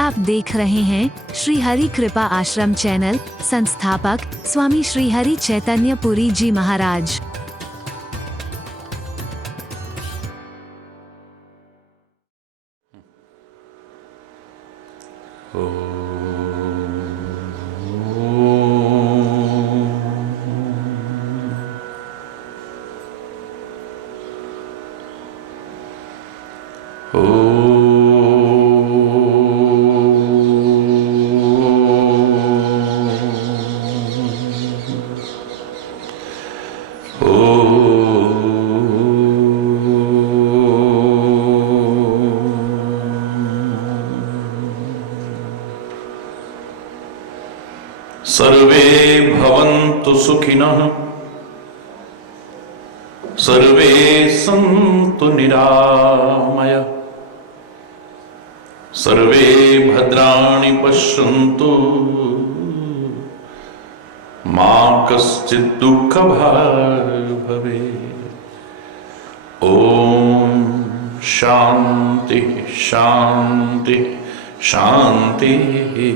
आप देख रहे हैं श्री हरि कृपा आश्रम चैनल। संस्थापक स्वामी श्री हरि चैतन्य पुरी जी महाराज। सर्वे भवन्तु सुखिनः, सर्वे सन्तु निरामयः, सर्वे भद्राणि पश्यन्तु, मा कश्चित् दुःखभाग् भवेत्। ॐ शान्ति शान्ति शान्तिः।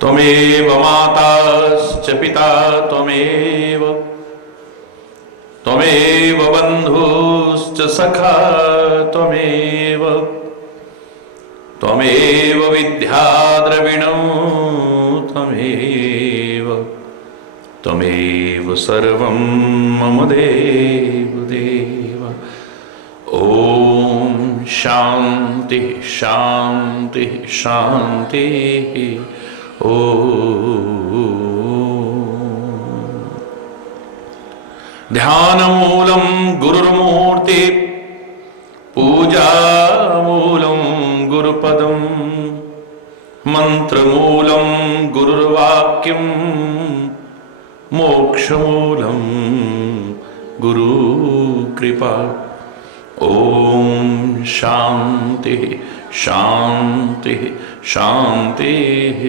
त्वमेव माताश्च पिता त्वमेव, त्वमेव बन्धुश्च सखा त्वमेव, त्वमेव विद्या द्रविणो त्वमेव, त्वमेव सर्वं मम देव देव। ॐ शान्ति शान्ति शान्तिः। ध्यानमूलं गुरुर्मूर्ति, पूजामूलं गुरुपदं, मन्त्रमूलं गुरुर्वाक्यं, मोक्षमूलं गुरुकृपा। ॐ शान्ति शान्ति शान्तिः।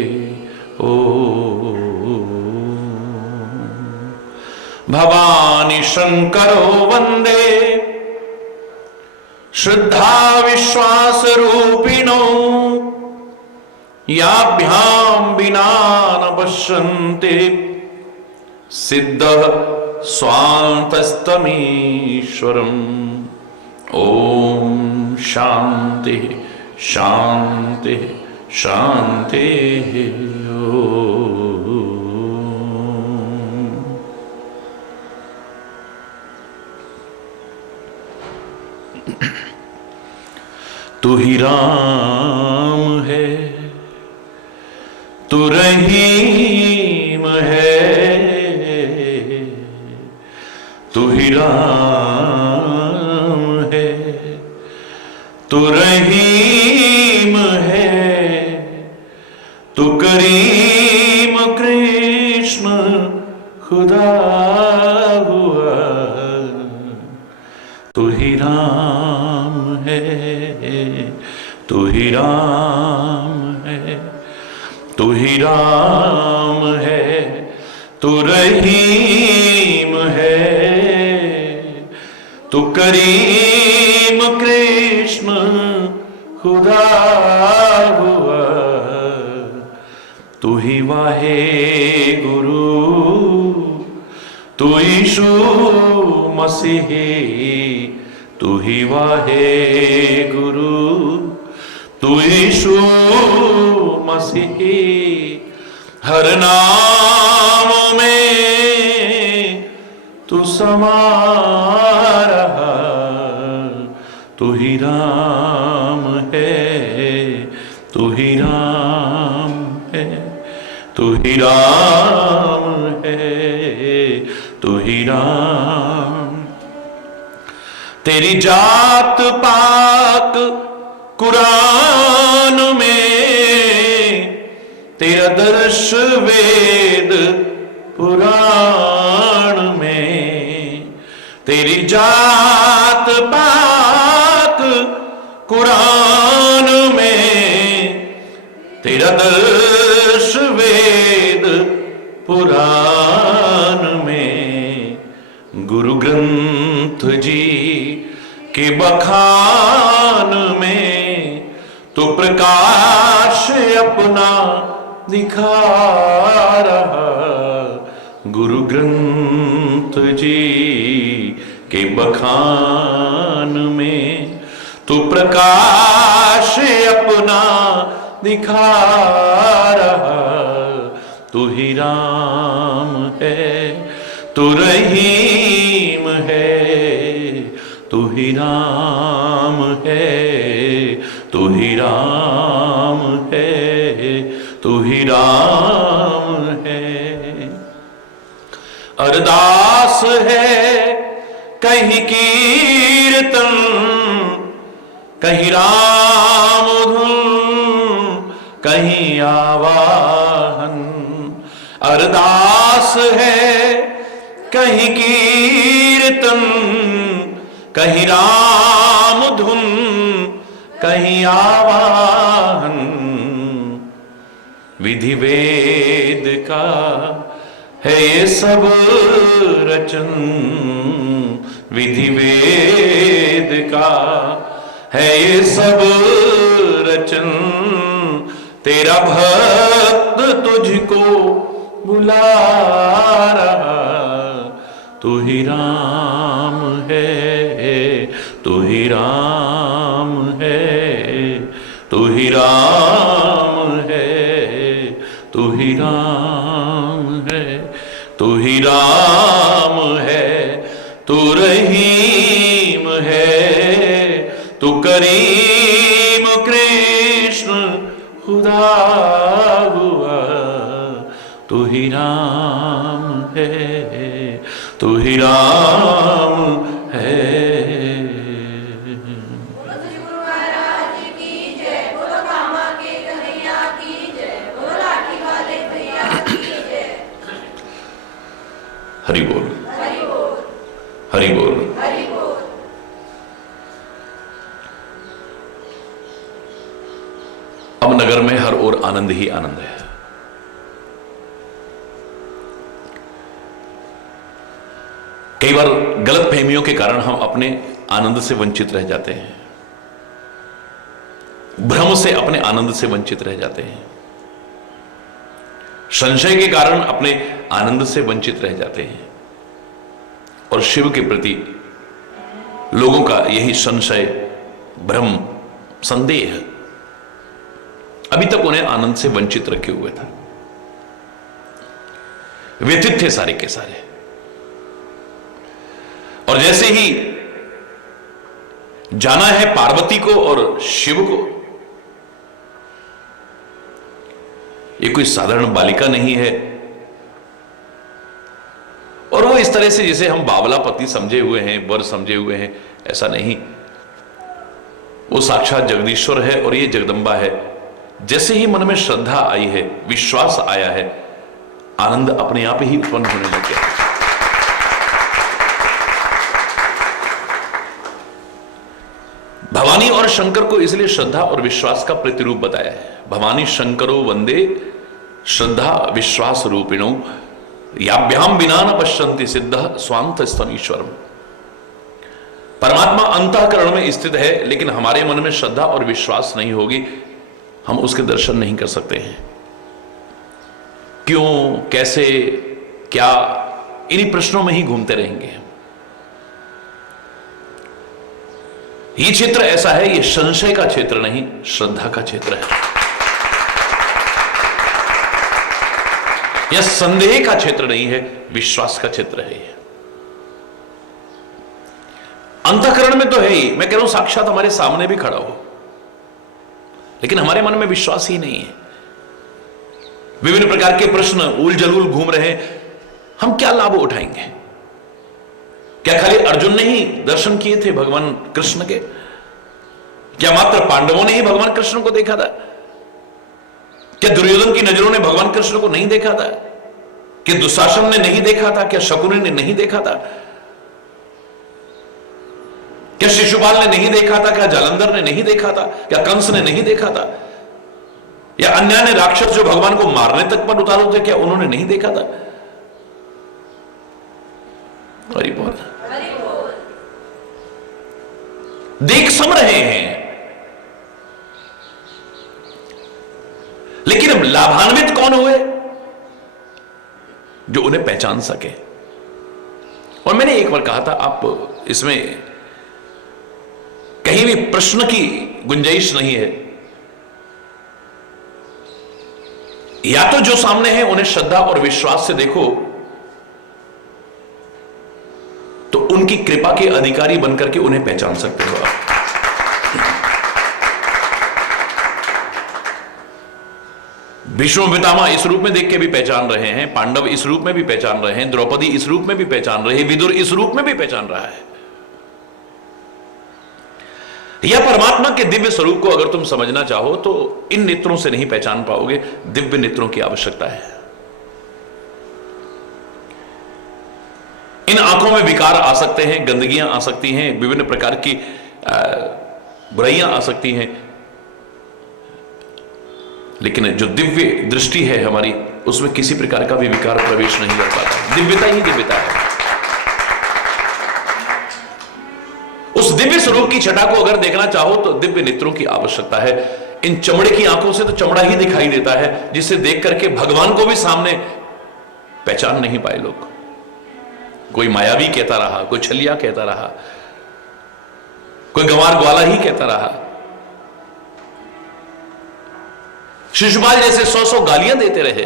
भवानी शंकरो वंदे, श्रद्धा विश्वास रूपिणो, याभ्यां विना न पश्यन्ति सिद्धः स्वान्तस्तमीश्वरम्। ॐ शान्ति शान्ति शान्तिः। तू ही राम है, तू रहीम है, तू ही राम है, तू रहीम है, तू करीम कृष्ण खुदा हुआ। तू ही राम है, तू ही राम है, तू ही राम है, तू रहीम है, तू करीम कृष्ण खुदा हुआ। तू ही वाहे गुरु, तू यीशु मसीह, तू ही वाहे गुरु, तू यीशु मसीह। हर नाम में तू समा रहा। तू ही राम है, तू ही राम है, तू ही राम है, तू ही राम। तेरी जात पात कुरान में, तेरा दर्श वेद पुराण में। तेरी जात पात कुरान में, तेरा दर्श वेद पुराण में। गुरु ग्रंथ जी के बखान में तो प्रकाश अपना दिखा रहा। गुरु ग्रंथ जी के बखान में तो प्रकाश अपना दिखा रहा। तू ही राम है, तू रहीम है, तू ही राम है, तू ही राम है, तू ही राम है। अरदास है कहीं कीर्तन, कहीं राम धुन, कहीं आवाहन। अरदास है कहीं कीर्तन, कहीं राम धुन, कहीं आवाहन। विधि वेद का है ये सब रचन, विधि वेद का है ये सब रचन। तेरा भक्त तुझको बुला रहा। तू ही राम है, तू ही राम है, तू ही राम है, तू ही राम है, तू ही राम है, तू रहीम है, तू करीम कृष्ण खुदा हुआ। तू ही राम है, तू ही राम है। हरि बोल, हरि बोल। अब नगर में हर ओर आनंद ही आनंद है। कई बार गलत फहमियों के कारण हम अपने आनंद से वंचित रह जाते हैं, भ्रम से अपने आनंद से वंचित रह जाते हैं, संशय के कारण अपने आनंद से वंचित रह जाते हैं। और शिव के प्रति लोगों का यही संशय, भ्रम, संदेह अभी तक उन्हें आनंद से वंचित रखे हुए था। व्यथित थे सारे के सारे। और जैसे ही जाना है पार्वती को और शिव को, ये कोई साधारण बालिका नहीं है। और वो इस तरह से जिसे हम बावला पति समझे हुए हैं, वर समझे हुए हैं, ऐसा नहीं। वो साक्षात जगदीश्वर है और ये जगदम्बा है। जैसे ही मन में श्रद्धा आई है, विश्वास आया है, आनंद अपने आप ही उत्पन्न होने लग गया। भवानी और शंकर को इसलिए श्रद्धा और विश्वास का प्रतिरूप बताया है। भवानी शंकरो वंदे श्रद्धा विश्वास रूपिणो, याभ्याम बिना न पश्यन्ति सिद्ध स्वांत स्तमीश्वरम। परमात्मा अंतःकरण में स्थित है, लेकिन हमारे मन में श्रद्धा और विश्वास नहीं होगी, हम उसके दर्शन नहीं कर सकते हैं। क्यों, कैसे, क्या, इन्हीं प्रश्नों में ही घूमते रहेंगे। ये क्षेत्र ऐसा है, ये संशय का क्षेत्र नहीं, श्रद्धा का क्षेत्र है। यह संदेह का क्षेत्र नहीं है, विश्वास का क्षेत्र है। अंतःकरण में तो है ही, मैं कह रहा हूं साक्षात हमारे सामने भी खड़ा हो, लेकिन हमारे मन में विश्वास ही नहीं है। विभिन्न प्रकार के प्रश्न उल जलूल घूम रहे हैं, हम क्या लाभ उठाएंगे? क्या खाली अर्जुन ने ही दर्शन किए थे भगवान कृष्ण के? क्या मात्र पांडवों ने ही भगवान कृष्ण को देखा था? क्या दुर्योधन की नजरों ने भगवान कृष्ण को नहीं देखा था? क्या दुशासन ने नहीं देखा था? क्या शकुनी ने नहीं देखा था? क्या शिशुपाल ने नहीं देखा था? क्या जालंधर ने नहीं देखा था? क्या कंस ने नहीं देखा था? या अन्य ने राक्षस जो भगवान को मारने तक पर उतारू थे, क्या उन्होंने नहीं देखा था? हरि बोल। देख सब रहे हैं, लेकिन अब लाभान्वित कौन हुए? जो उन्हें पहचान सके। और मैंने एक बार कहा था, आप इसमें कहीं भी प्रश्न की गुंजाइश नहीं है। या तो जो सामने है उन्हें श्रद्धा और विश्वास से देखो, तो उनकी कृपा के अधिकारी बनकर के उन्हें पहचान सकते हो आप। भीष्म पितामह इस रूप में देख के भी पहचान रहे हैं, पांडव इस रूप में भी पहचान रहे हैं, द्रौपदी इस रूप में भी पहचान रही है, विदुर इस रूप में भी पहचान रहा है। या परमात्मा के दिव्य स्वरूप को अगर तुम समझना चाहो तो इन नेत्रों से नहीं पहचान पाओगे, दिव्य नेत्रों की आवश्यकता है। इन आंखों में विकार आ सकते हैं, गंदगियां आ सकती हैं, विभिन्न प्रकार की बुराइयां आ सकती हैं, लेकिन जो दिव्य दृष्टि है हमारी, उसमें किसी प्रकार का भी विकार प्रवेश नहीं कर पाता। दिव्यता ही दिव्यता है। उस दिव्य स्वरूप की छटा को अगर देखना चाहो तो दिव्य नेत्रों की आवश्यकता है। इन चमड़े की आंखों से तो चमड़ा ही दिखाई देता है, जिसे देख करके भगवान को भी सामने पहचान नहीं पाए लोग। कोई मायावी कहता रहा, कोई छलिया कहता रहा, कोई गंवार ग्वाला ही कहता रहा, शिशुपाल जैसे 100 गालियां देते रहे,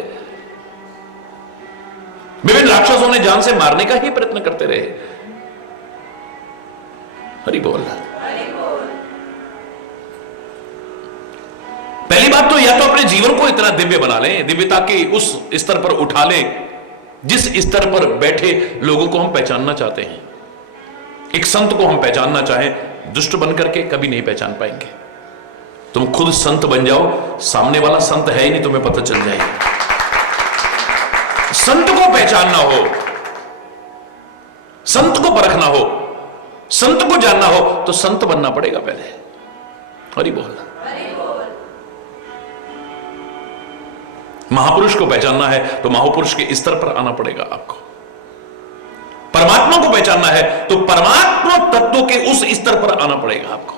विभिन्न राक्षसों ने जान से मारने का ही प्रयत्न करते रहे। हरि बोल। पहली बात तो या तो अपने जीवन को इतना दिव्य बना लें, दिव्यता के उस स्तर पर उठा लें जिस स्तर पर बैठे लोगों को हम पहचानना चाहते हैं। एक संत को हम पहचानना चाहें, दुष्ट बनकर के कभी नहीं पहचान पाएंगे। तुम खुद संत बन जाओ, सामने वाला संत है ही नहीं तुम्हें पता चल जाएगा। संत को पहचानना हो, संत को परखना हो, संत को जानना हो तो संत बनना पड़ेगा पहले। हरि बोल। महापुरुष को पहचानना है तो महापुरुष के स्तर पर आना पड़ेगा आपको। परमात्मा को पहचानना है तो परमात्मा तत्व के उस स्तर पर आना पड़ेगा आपको।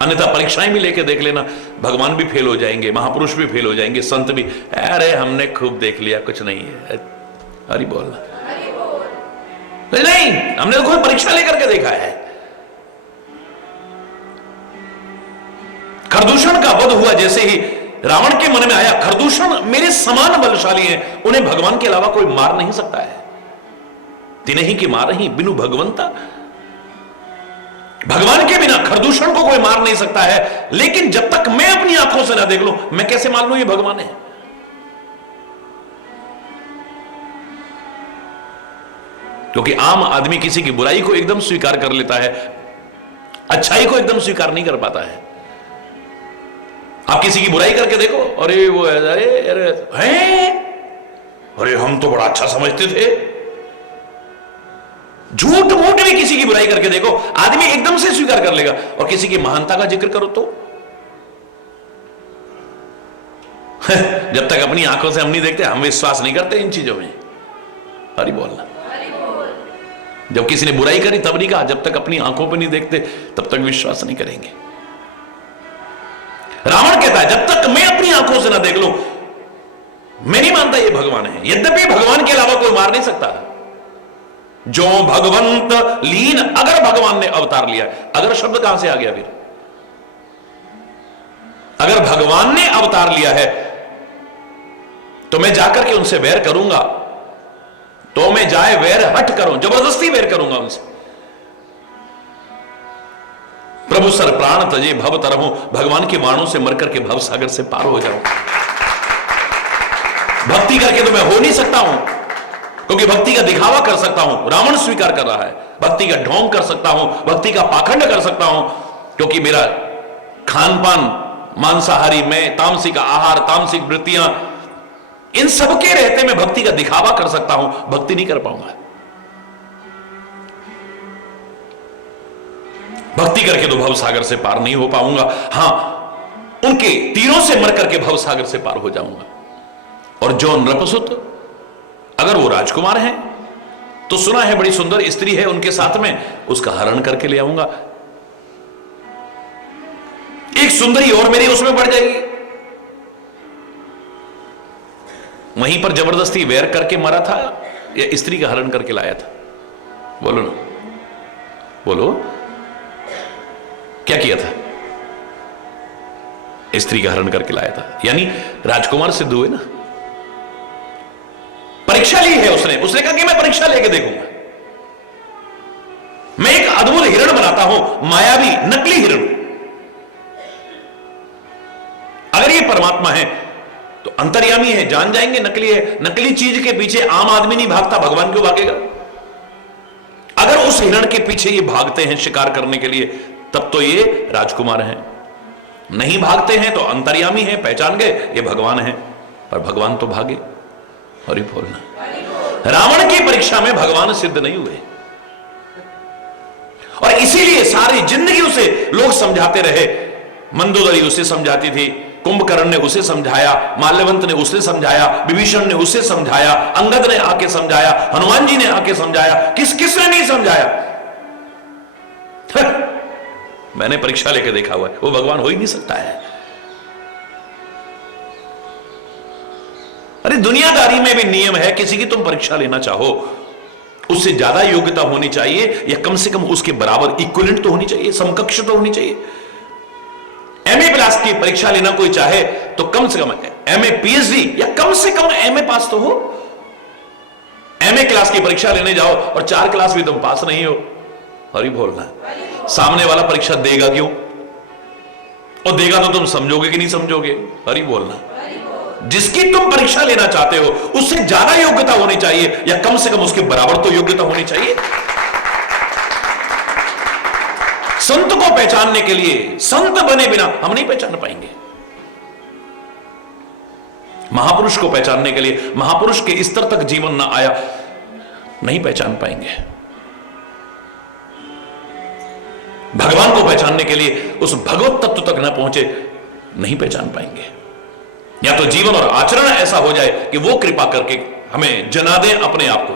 अन्यथा परीक्षाएं भी लेके देख लेना, भगवान भी फेल हो जाएंगे, महापुरुष भी फेल हो जाएंगे, संत भी, अरे हमने खूब देख लिया, कुछ नहीं है। हरि बोल। नहीं, हमने तो कोई परीक्षा लेकर के देखा है। खरदूषण का वध हुआ, जैसे ही रावण के मन में आया खरदूषण मेरे समान बलशाली हैं, उन्हें भगवान के अलावा कोई मार नहीं सकता है। तिन्हें ही की मार ही बिनु भगवंता, भगवान के बिना खरदूषण को कोई मार नहीं सकता है। लेकिन जब तक मैं अपनी आंखों से ना देख लूं, मैं कैसे मान लूं ये भगवान है? क्योंकि आम आदमी किसी की बुराई को एकदम स्वीकार कर लेता है, अच्छाई को एकदम स्वीकार नहीं कर पाता है। आप किसी की बुराई करके देखो, अरे वो अरे हम तो बड़ा अच्छा समझते थे। झूठ मूठ भी किसी की बुराई करके देखो, आदमी एकदम से स्वीकार कर लेगा। और किसी की महानता का जिक्र करो तो जब तक अपनी आंखों से हम नहीं देखते, हम विश्वास नहीं करते इन चीजों में। हरि बोलना। जब किसी ने बुराई करी तब नहीं कहा, जब तक अपनी आंखों पर नहीं देखते तब तक विश्वास नहीं करेंगे। रावण कहता है जब तक मैं अपनी आंखों से ना देख लूं, मैं नहीं मानता ये भगवान है। यद्यपि भगवान के अलावा कोई मार नहीं सकता। जो भगवंत लीन, अगर भगवान ने अवतार लिया, अगर शब्द कहां से आ गया फिर? अगर भगवान ने अवतार लिया है तो मैं जाकर के उनसे वैर करूंगा, तो मैं जाए वैर हट करूं, जबरदस्ती वैर करूंगा उनसे। प्रभु सर प्राण तजे भव तरहूं, भगवान के बाणों से मर करके भव सागर से पार हो जाऊं। भक्ति करके तो मैं हो नहीं सकता हूं, क्योंकि भक्ति का दिखावा कर सकता हूं, रावण स्वीकार कर रहा है। भक्ति का ढोंग कर सकता हूं, भक्ति का पाखंड कर सकता हूं, क्योंकि मेरा खान पान मांसाहारी, मैं तामसिक आहार, तामसिक वृत्तियां, इन सब के रहते मैं भक्ति का दिखावा कर सकता हूं, भक्ति नहीं कर पाऊंगा। भक्ति करके तो भव सागर से पार नहीं हो पाऊंगा। हां, उनके तीरों से मर करके भव सागर से पार हो जाऊंगा। और जो नृपसुत, अगर वो राजकुमार हैं तो सुना है बड़ी सुंदर स्त्री है उनके साथ में, उसका हरण करके ले आऊंगा, एक सुंदरी और मेरी उसमें बढ़ जाएगी। वहीं पर जबरदस्ती वैर करके मरा था या स्त्री का हरण करके लाया था? बोलो ना, बोलो, क्या किया था? स्त्री का हरण करके लाया था, यानी राजकुमार सिद्ध हुए ना। परीक्षा ली है उसने कहा कि मैं परीक्षा लेके देखूंगा, मैं एक अद्भुत हिरण बनाता हूं, मायावी नकली हिरण। अगर ये परमात्मा है तो अंतर्यामी है, जान जाएंगे नकली है। नकली चीज के पीछे आम आदमी नहीं भागता, भगवान क्यों भागेगा? अगर उस हिरण के पीछे ये भागते हैं शिकार करने के लिए, तब तो ये राजकुमार हैं। नहीं भागते हैं तो अंतर्यामी है, पहचान गए ये भगवान है। पर भगवान तो भागे। हरि बोलना। रावण की परीक्षा में भगवान सिद्ध नहीं हुए, और इसीलिए सारी जिंदगी उसे लोग समझाते रहे। मंदोदरी उसे समझाती थी, कुंभकर्ण ने उसे समझाया, माल्यवंत ने उसे समझाया, विभीषण ने उसे समझाया, अंगद ने आके समझाया, हनुमान जी ने आके समझाया, किसने नहीं समझाया? मैंने परीक्षा लेकर देखा हुआ है, वो भगवान हो ही नहीं सकता है। अरे दुनियादारी में भी नियम है, किसी की तुम परीक्षा लेना चाहो, उससे ज्यादा योग्यता होनी चाहिए, या कम से कम उसके बराबर इक्विवेलेंट तो होनी चाहिए, समकक्ष तो होनी चाहिए। एमए क्लास की परीक्षा लेना कोई चाहे तो कम से कम एमए पीएचडी या कम से कम एमए पास तो हो। एमए क्लास की परीक्षा लेने जाओ और 4 क्लास भी तुम पास नहीं हो, हरि बोलना। सामने वाला परीक्षा देगा क्यों? और देगा तो तुम समझोगे कि नहीं समझोगे? हरि बोलना। जिसकी तुम परीक्षा लेना चाहते हो उससे ज्यादा योग्यता होनी चाहिए, या कम से कम उसके बराबर तो योग्यता होनी चाहिए। संत को पहचानने के लिए, संत बने बिना हम नहीं पहचान पाएंगे। महापुरुष को पहचानने के लिए, महापुरुष के स्तर तक जीवन ना आया, नहीं पहचान पाएंगे। भगवान को पहचानने के लिए उस भगवत तत्व तक ना पहुंचे, नहीं पहचान पाएंगे। या तो जीवन और आचरण ऐसा हो जाए कि वो कृपा करके हमें जना दे अपने आप को।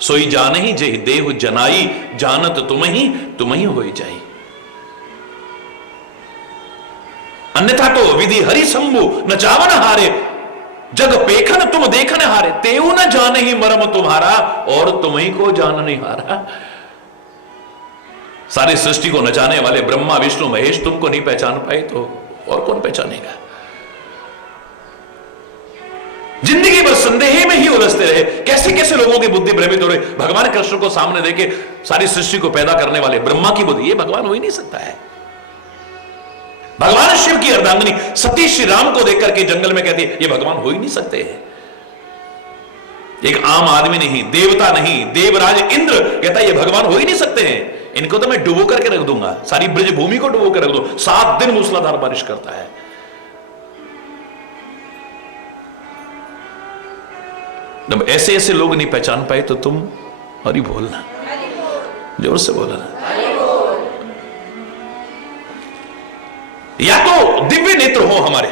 सोई जाने ही जे देव जनाई, जानत तुम ही होई जाई। अन्यथा तो विधि हरि शंभु न चावन हारे, जग पेखन तुम देखन हारे, तेऊ न जाने ही मरम तुम्हारा, और तुम ही को जान नहीं हारा। सारी सृष्टि को नचाने वाले ब्रह्मा विष्णु महेश तुमको नहीं पहचान पाए तो और कौन पहचानेगा? जिंदगी भर संदेह में ही उलझते रहे। कैसे कैसे लोगों की बुद्धि भ्रमित हो रही। भगवान कृष्ण को सामने देके सारी सृष्टि को पैदा करने वाले ब्रह्मा की बुद्धि, ये भगवान हो ही नहीं सकता है। भगवान शिव की अर्धांगिनी सती श्री राम को देख करके जंगल में कहती है ये भगवान हो ही नहीं सकते हैं। एक आम आदमी नहीं, देवता नहीं, देवराज इंद्र कहता है ये भगवान हो ही नहीं सकते हैं। इनको तो मैं डुबो करके रख दूंगा, सारी ब्रज भूमि को डुबो कर रख दो। 7 दिन मूसलाधार बारिश करता है। जब ऐसे ऐसे लोग नहीं पहचान पाए तो तुम हरि बोलना, जोर से बोलना। या तो दिव्य नेत्र हो हमारे,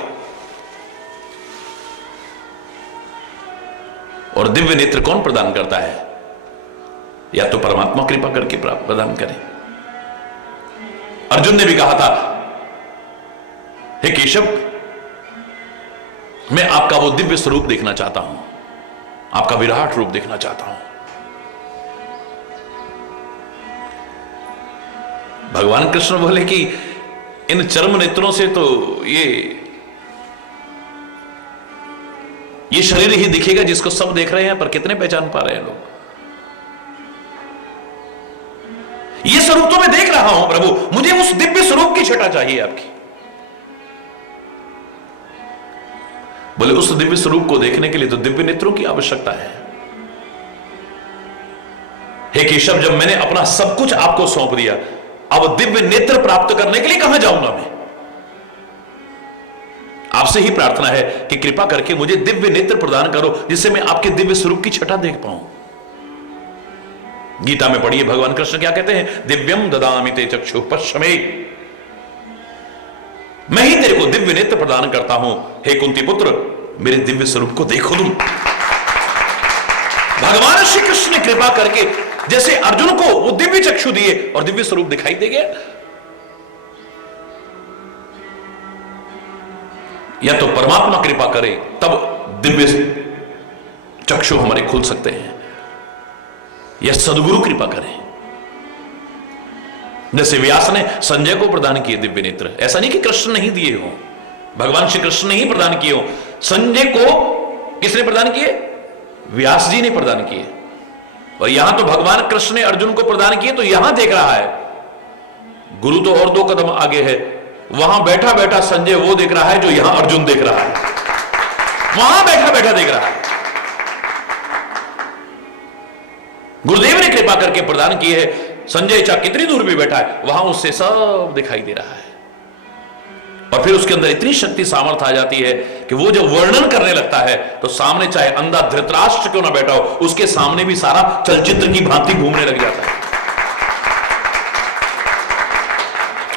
और दिव्य नेत्र कौन प्रदान करता है? या तो परमात्मा कृपा करके प्रदान करें। अर्जुन ने भी कहा था, हे केशव, मैं आपका वो दिव्य स्वरूप देखना चाहता हूं, आपका विराट रूप देखना चाहता हूं। भगवान कृष्ण बोले कि इन चर्म नेत्रों से तो ये शरीर ही दिखेगा जिसको सब देख रहे हैं, पर कितने पहचान पा रहे हैं लोग? ये स्वरूप तो मैं देख रहा हूं प्रभु, मुझे उस दिव्य स्वरूप की छटा चाहिए आपकी। बोले उस दिव्य स्वरूप को देखने के लिए तो दिव्य नेत्रों की आवश्यकता है। हे केशव, जब मैंने अपना सब कुछ आपको सौंप दिया, अब दिव्य नेत्र प्राप्त करने के लिए कहां जाऊंगा मैं? आपसे ही प्रार्थना है कि कृपा करके मुझे दिव्य नेत्र प्रदान करो, जिससे मैं आपके दिव्य स्वरूप की छटा देख पाऊं। गीता में पढ़िए भगवान कृष्ण क्या कहते हैं, दिव्यम ददामि ते चक्षु पश्चिमे, मैं ही तेरे को दिव्य नेत्र प्रदान करता हूं। हे कुंती पुत्र, मेरे दिव्य स्वरूप को देखो तुम। भगवान श्री कृष्ण ने कृपा करके जैसे अर्जुन को वो दिव्य चक्षु दिए और दिव्य स्वरूप दिखाई दे गया, या तो परमात्मा कृपा करे तब दिव्य चक्षु हमारे खुल सकते हैं, या सदगुरु कृपा करें। जैसे व्यास ने संजय को प्रदान किए दिव्य नेत्र, ऐसा नहीं कि कृष्ण नहीं दिए हो, भगवान श्री कृष्ण ने ही प्रदान किए हो। संजय को किसने प्रदान किए? व्यास जी ने प्रदान किए। और यहां तो भगवान कृष्ण ने अर्जुन को प्रदान किए, तो यहां देख रहा है गुरु तो और 2 कदम आगे है, वहां बैठा बैठा संजय वो देख रहा है जो यहां अर्जुन देख रहा है, वहां बैठा बैठा देख रहा है। गुरुदेव ने कृपा करके प्रदान किए है, संजय चाहे कितनी दूर भी बैठा है वहां उससे सब दिखाई दे रहा है। और फिर उसके अंदर इतनी शक्ति सामर्थ्य आ जाती है कि वो जब वर्णन करने लगता है तो सामने चाहे अंधा धृतराष्ट्र क्यों ना बैठा हो, उसके सामने भी सारा चलचित्र की भांति घूमने लग जाता है।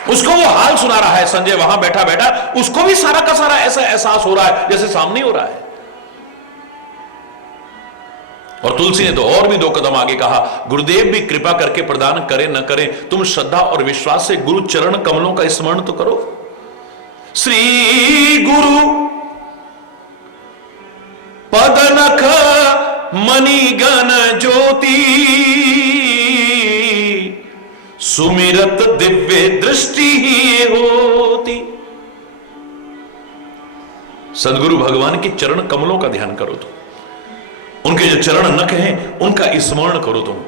उसको वो हाल सुना रहा है संजय वहां बैठा बैठा, उसको भी सारा का सारा ऐसा एहसास हो रहा है जैसे सामने हो रहा है। और तुलसी ने तो और भी 2 कदम आगे कहा, गुरुदेव भी कृपा करके प्रदान करें न करें, तुम श्रद्धा और विश्वास से गुरु चरण कमलों का स्मरण तो करो। श्री गुरु पदनख मणिगण ज्योति, सुमिरत दिव्य दृष्टि होती। सदगुरु भगवान के चरण कमलों का ध्यान करो तुम, उनके जो चरण नख हैं उनका स्मरण करो तुम,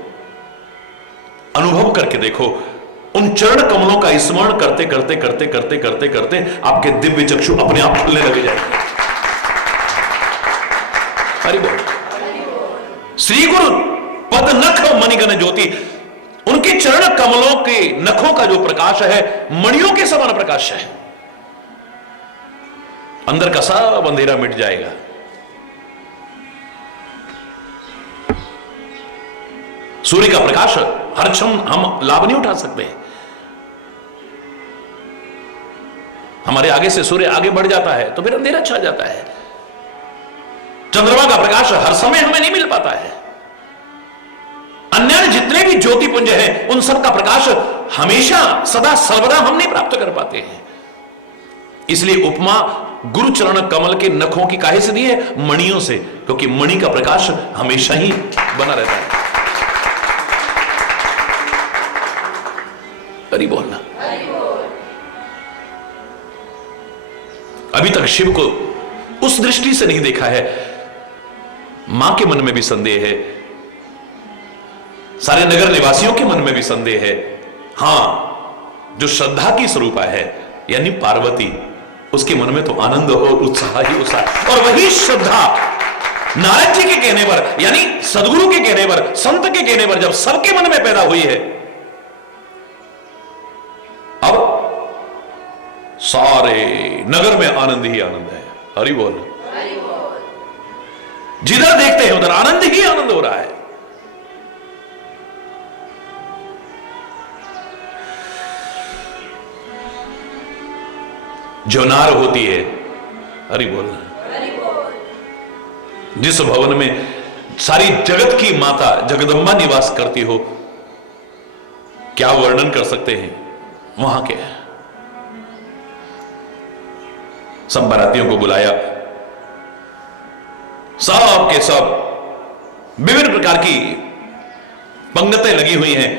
अनुभव करके देखो। उन चरण कमलों का स्मरण करते करते करते करते करते करते आपके दिव्य चक्षु अपने आप खुलने लगे जाएंगे। हरि बोल। श्री गुरु पद नख मणिगण ज्योति, उनके चरण कमलों के नखों का जो प्रकाश है मणियों के समान प्रकाश है, अंदर का सब अंधेरा मिट जाएगा। सूर्य का प्रकाश हर क्षण हम लाभ नहीं उठा सकते, हमारे आगे से सूर्य आगे बढ़ जाता है तो फिर अंधेरा छा जाता है। चंद्रमा का प्रकाश हर समय हमें नहीं मिल पाता है, अन्य जितने भी ज्योतिपुंज हैं उन सब का प्रकाश हमेशा सदा सर्वदा हम नहीं प्राप्त कर पाते हैं। इसलिए उपमा गुरु चरण कमल के नखों की काहे से दी है? मणियों से, क्योंकि मणि का प्रकाश हमेशा ही बना रहता है। हरि बोलना। अभी तक शिव को उस दृष्टि से नहीं देखा है, मां के मन में भी संदेह है, सारे नगर निवासियों के मन में भी संदेह है। हां, जो श्रद्धा की स्वरूपा है यानी पार्वती, उसके मन में तो आनंद और उत्साह ही उत्साह। और वही श्रद्धा नारद जी के कहने पर यानी सदगुरु के कहने पर, संत के कहने पर जब सबके मन में पैदा हुई है, अब सारे नगर में आनंद ही आनंद है। हरि बोल। जिधर देखते हैं उधर आनंद ही आनंद हो रहा है। जो नार होती है, हरि बोल, जिस भवन में सारी जगत की माता जगदम्बा निवास करती हो, क्या वर्णन कर सकते हैं वहां के। सब बारातियों को बुलाया, सब के सब विभिन्न प्रकार की पंगतें लगी हुई हैं,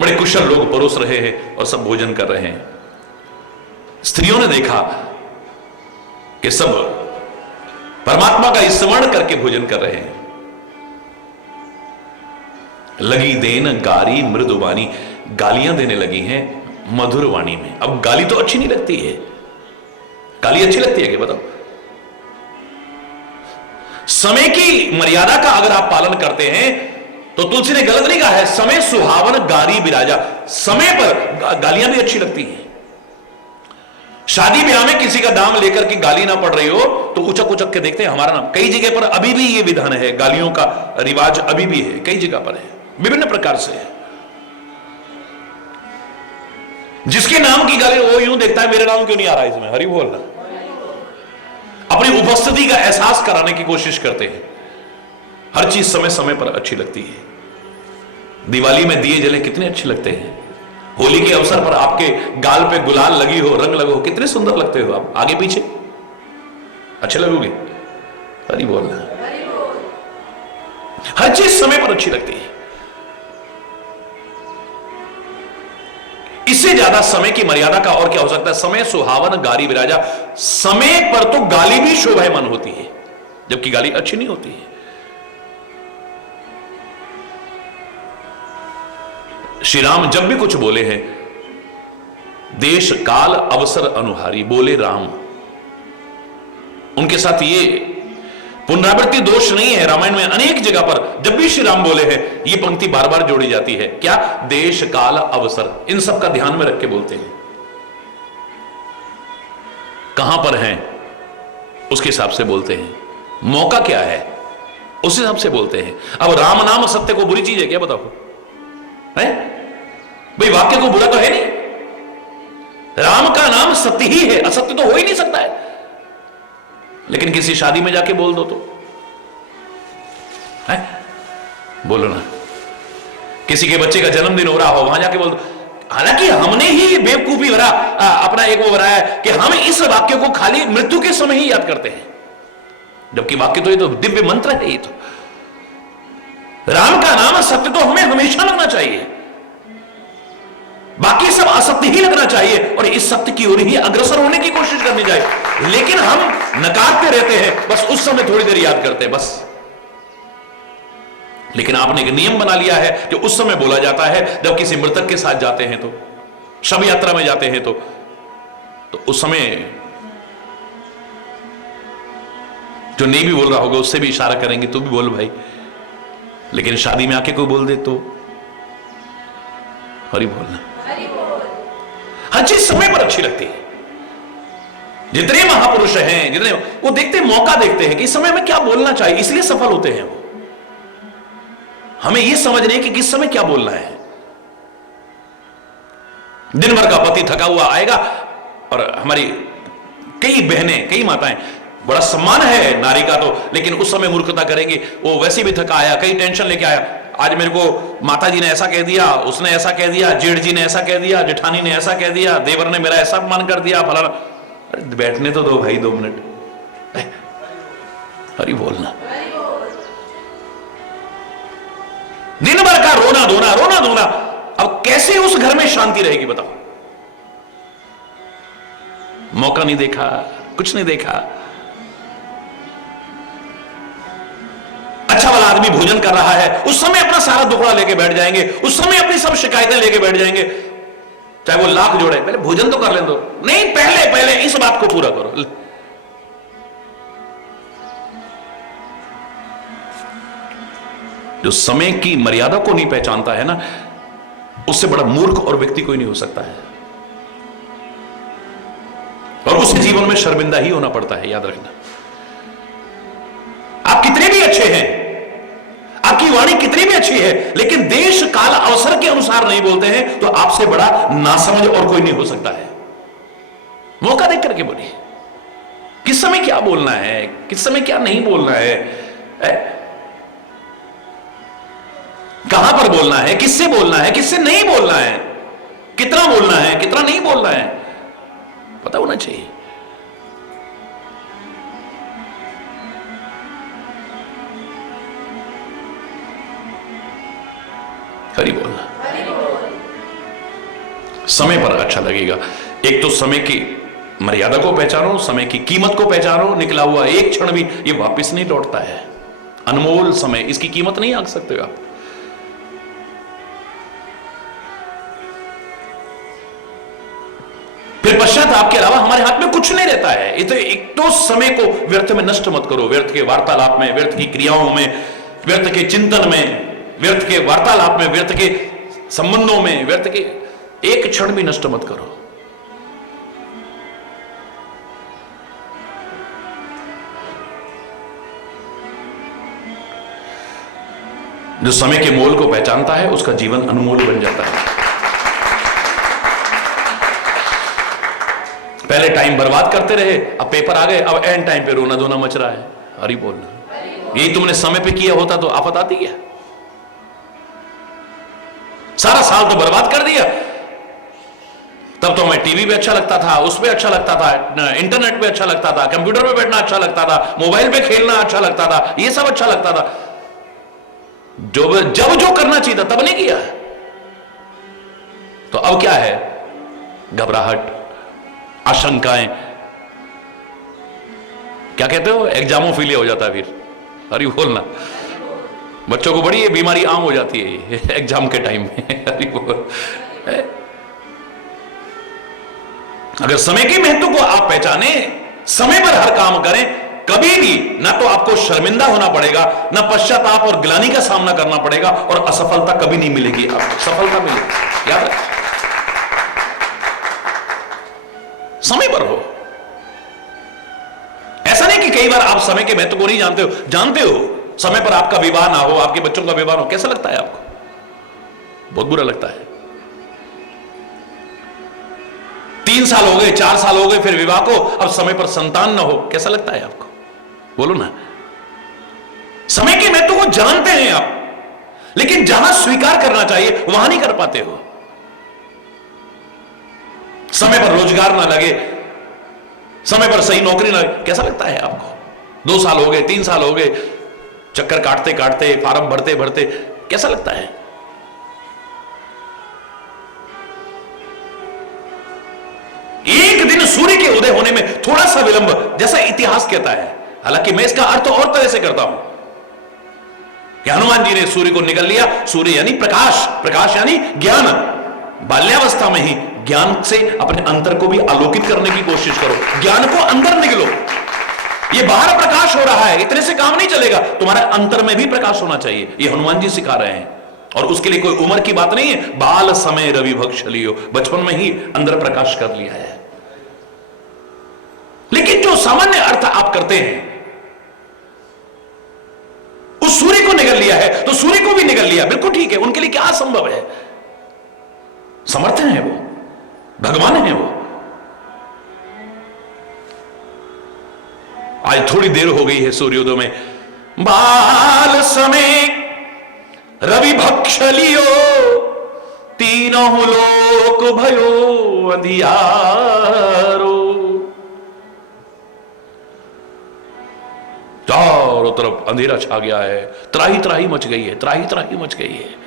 बड़े कुशल लोग परोस रहे हैं और सब भोजन कर रहे हैं। स्त्रियों ने देखा कि सब परमात्मा का स्मरण करके भोजन कर रहे हैं। लगी देन गारी मृदुवाणी, गालियां देने लगी हैं मधुर वाणी में। अब गाली तो अच्छी नहीं लगती है, गाली अच्छी लगती है क्या बताओ? समय की मर्यादा का अगर आप पालन करते हैं तो तुलसी ने गलत नहीं कहा है, समय सुहावन गारी बिराजा, समय पर गालियां भी अच्छी लगती हैं। शादी ब्याह में किसी का नाम लेकर के गाली ना पड़ रही हो तो उचक उचक के देखते हैं हमारा नाम। कई जगह पर अभी भी ये विधान है, गालियों का रिवाज अभी भी है, कई जगह पर है, विभिन्न प्रकार से है। जिसके नाम की गाली वो यूं देखता है मेरे नाम क्यों नहीं आ रहा इसमें। हरि बोल। अपनी उपस्थिति का एहसास कराने की कोशिश करते हैं। हर चीज समय समय पर अच्छी लगती है। दिवाली में दिए जले कितने अच्छे लगते हैं। होली के अवसर पर आपके गाल पे गुलाल लगी हो, रंग लगो, कितने सुंदर लगते हो आप। आगे पीछे अच्छे लगोगे। हरि बोल। हर चीज समय पर अच्छी लगती है। इससे ज्यादा समय की मर्यादा का और क्या हो सकता है। समय सुहावन गारी विराजा। समय पर तो गाली भी शोभायमान होती है, जबकि गाली अच्छी नहीं होती है। श्री राम जब भी कुछ बोले हैं, देश काल अवसर अनुहारी बोले राम। उनके साथ ये पुनरावृत्ति दोष नहीं है। रामायण में अनेक जगह पर जब भी श्री राम बोले हैं, ये पंक्ति बार बार जोड़ी जाती है। क्या? देश काल अवसर, इन सब का ध्यान में रख के बोलते हैं। कहां पर हैं उसके हिसाब से बोलते हैं। मौका क्या है उस हिसाब से बोलते हैं। अब राम नाम सत्य को बुरी चीज है क्या? बताओ है भाई, वाक्य को बुरा तो है नहीं। राम का नाम सत्य ही है, असत्य तो हो ही नहीं सकता है। लेकिन किसी शादी में जाके बोल दो तो है, बोलो ना। किसी के बच्चे का जन्मदिन हो रहा हो, वहां जाके बोल दो। हालांकि हमने ही बेवकूफी भरा अपना एक वो बनाया कि हम इस वाक्य को खाली मृत्यु के समय ही याद करते हैं, जबकि वाक्य तो ये तो दिव्य मंत्र है। ये तो राम का नाम सत्य तो हमें हमेशा लगना चाहिए, बाकी सब असत्य ही लगना चाहिए और इस सत्य की ओर ही अग्रसर होने की कोशिश करनी चाहिए। लेकिन हम नकारते रहते हैं, बस उस समय थोड़ी देर याद करते हैं बस। लेकिन आपने एक नियम बना लिया है कि उस समय बोला जाता है जब किसी मृतक के साथ जाते हैं, तो शव यात्रा में जाते हैं, तो उस समय जो नहीं भी बोल रहा होगा उससे भी इशारा करेंगे, तू भी बोल भाई। लेकिन शादी में आके कोई बोल दे तो हरि बोलना। हर चीज समय पर अच्छी लगती है। जितने महापुरुष हैं, जितने वो देखते मौका देखते हैं कि इस समय में क्या बोलना चाहिए, इसलिए सफल होते हैं वो। हमें यह समझने कि किस समय क्या बोलना है। दिन भर का पति थका हुआ आएगा और हमारी कई बहनें, कई माताएं, बड़ा सम्मान है नारी का तो, लेकिन उस समय मूर्खता करेंगे। वो वैसे भी थका आया, कई टेंशन लेके आया, आज मेरे को माता जी ने ऐसा कह दिया, उसने ऐसा कह दिया, जेठ जी ने ऐसा कह दिया, जेठानी ने ऐसा कह दिया, देवर ने मेरा ऐसा अपमान कर दिया, फलाना। बैठने तो दो भाई 2 मिनट, हरि बोलना। दिन भर का रोना धोना, रोना धोना, अब कैसे उस घर में शांति रहेगी बताओ। मौका नहीं देखा, कुछ नहीं देखा। अच्छा वाला आदमी भोजन कर रहा है, उस समय अपना सारा दुखड़ा लेके बैठ जाएंगे, उस समय अपनी सब शिकायतें लेके बैठ जाएंगे, चाहे वो लाख जोड़े, पहले भोजन तो कर लें दो। नहीं, पहले इस बात को पूरा करो। जो समय की मर्यादा को नहीं पहचानता है ना, उससे बड़ा मूर्ख और व्यक्ति कोई नहीं हो सकता है, और उसे जीवन में शर्मिंदा ही होना पड़ता है। याद रखना, आप कितने भी अच्छे हैं, आपकी वाणी कितनी भी अच्छी है, लेकिन देश काल अवसर के अनुसार नहीं बोलते हैं तो आपसे बड़ा नासमझ और कोई नहीं हो सकता है। मौका देख करके बोलिए, किस समय क्या बोलना है, किस समय क्या नहीं बोलना है, कहां पर बोलना है, किससे बोलना है, किससे नहीं बोलना है, कितना बोलना है, कितना नहीं बोलना है, पता होना चाहिए। हरि बोलना। समय पर अच्छा लगेगा। एक तो समय की मर्यादा को पहचानो, समय की कीमत को पहचानो। निकला हुआ एक क्षण भी ये वापस नहीं लौटता है, अनमोल समय, इसकी कीमत नहीं आंक सकते आप। फिर पश्चात आपके अलावा हमारे हाथ में कुछ नहीं रहता है। एक तो समय को व्यर्थ में नष्ट मत करो, व्यर्थ के वार्तालाप में, व्यर्थ की क्रियाओं में, व्यर्थ के चिंतन में, व्यर्थ के वार्तालाप में, व्यर्थ के संबंधों में, व्यर्थ के एक क्षण भी नष्ट मत करो। जो समय के मोल को पहचानता है उसका जीवन अनमोल बन जाता है। पहले टाइम बर्बाद करते रहे, अब पेपर आ गए, अब एंड टाइम पे रोना धोना मच रहा है। हरि बोलना। यही तुमने समय पे किया होता तो आफत आती क्या? सारा साल तो बर्बाद कर दिया। तब तो हमें टीवी पे अच्छा लगता था, उस पे अच्छा लगता था, इंटरनेट पे अच्छा लगता था, कंप्यूटर पे बैठना अच्छा लगता था, मोबाइल पे खेलना अच्छा लगता था, ये सब अच्छा लगता था। जब जो करना चाहिए था तब नहीं किया। तो अब क्या है? घबराहट, आशंकाएं, क्या कहते हो, एग्जामोफिलिया हो जाता है फिर। अरे बोलना, बच्चों को बड़ी ये बीमारी आम हो जाती है एग्जाम के टाइम में। अरे बोल, अगर समय के महत्व को आप पहचाने, समय पर हर काम करें, कभी भी ना तो आपको शर्मिंदा होना पड़ेगा, ना पश्चाताप और ग्लानि का सामना करना पड़ेगा, और असफलता कभी नहीं मिलेगी आपको, सफलता मिलेगी। याद है, समय पर हो। ऐसा नहीं कि कई बार आप समय के महत्व को नहीं जानते हो, जानते हो। समय पर आपका विवाह ना हो, आपके बच्चों का विवाह हो, कैसा लगता है आपको? बहुत बुरा लगता है। 3 साल हो गए, 4 साल हो गए फिर विवाह को, अब समय पर संतान ना हो, कैसा लगता है आपको? बोलो ना। समय के महत्व को जानते हैं आप, लेकिन जहां स्वीकार करना चाहिए वहां नहीं कर पाते हो। समय पर रोजगार ना लगे, समय पर सही नौकरी ना लगे, कैसा लगता है आपको? 2 साल हो गए, 3 साल हो गए, चक्कर काटते काटते, फार्म भरते भरते, कैसा लगता है? एक दिन सूर्य के उदय होने में थोड़ा सा विलंब, जैसा इतिहास कहता है, हालांकि मैं इसका अर्थ और तरह से करता हूं कि हनुमान जी ने सूर्य को निगल लिया। सूर्य यानी प्रकाश, प्रकाश यानी ज्ञान। बाल्यावस्था में ही ज्ञान से अपने अंतर को भी आलोकित करने की कोशिश करो, ज्ञान को अंदर निगलो। ये बाहर प्रकाश हो रहा है, इतने से काम नहीं चलेगा, तुम्हारे अंतर में भी प्रकाश होना चाहिए। ये हनुमान जी सिखा रहे हैं, और उसके लिए कोई उम्र की बात नहीं है। बाल समय रवि भक्ष लियो, बचपन में ही अंदर प्रकाश कर लिया है। लेकिन जो सामान्य अर्थ आप करते हैं, उस सूर्य को निगल लिया है तो सूर्य को भी निगल लिया, बिल्कुल ठीक है। उनके लिए क्या असंभव है? समर्थ है वो, भगवान है वो। आज थोड़ी देर हो गई है सूर्योदय में, बाल समय रवि भक्ष लियो, तीनों लोक भयो अंधियारो। चारों तरफ अंधेरा छा गया है, त्राही त्राही मच गई है, त्राही त्राही मच गई है।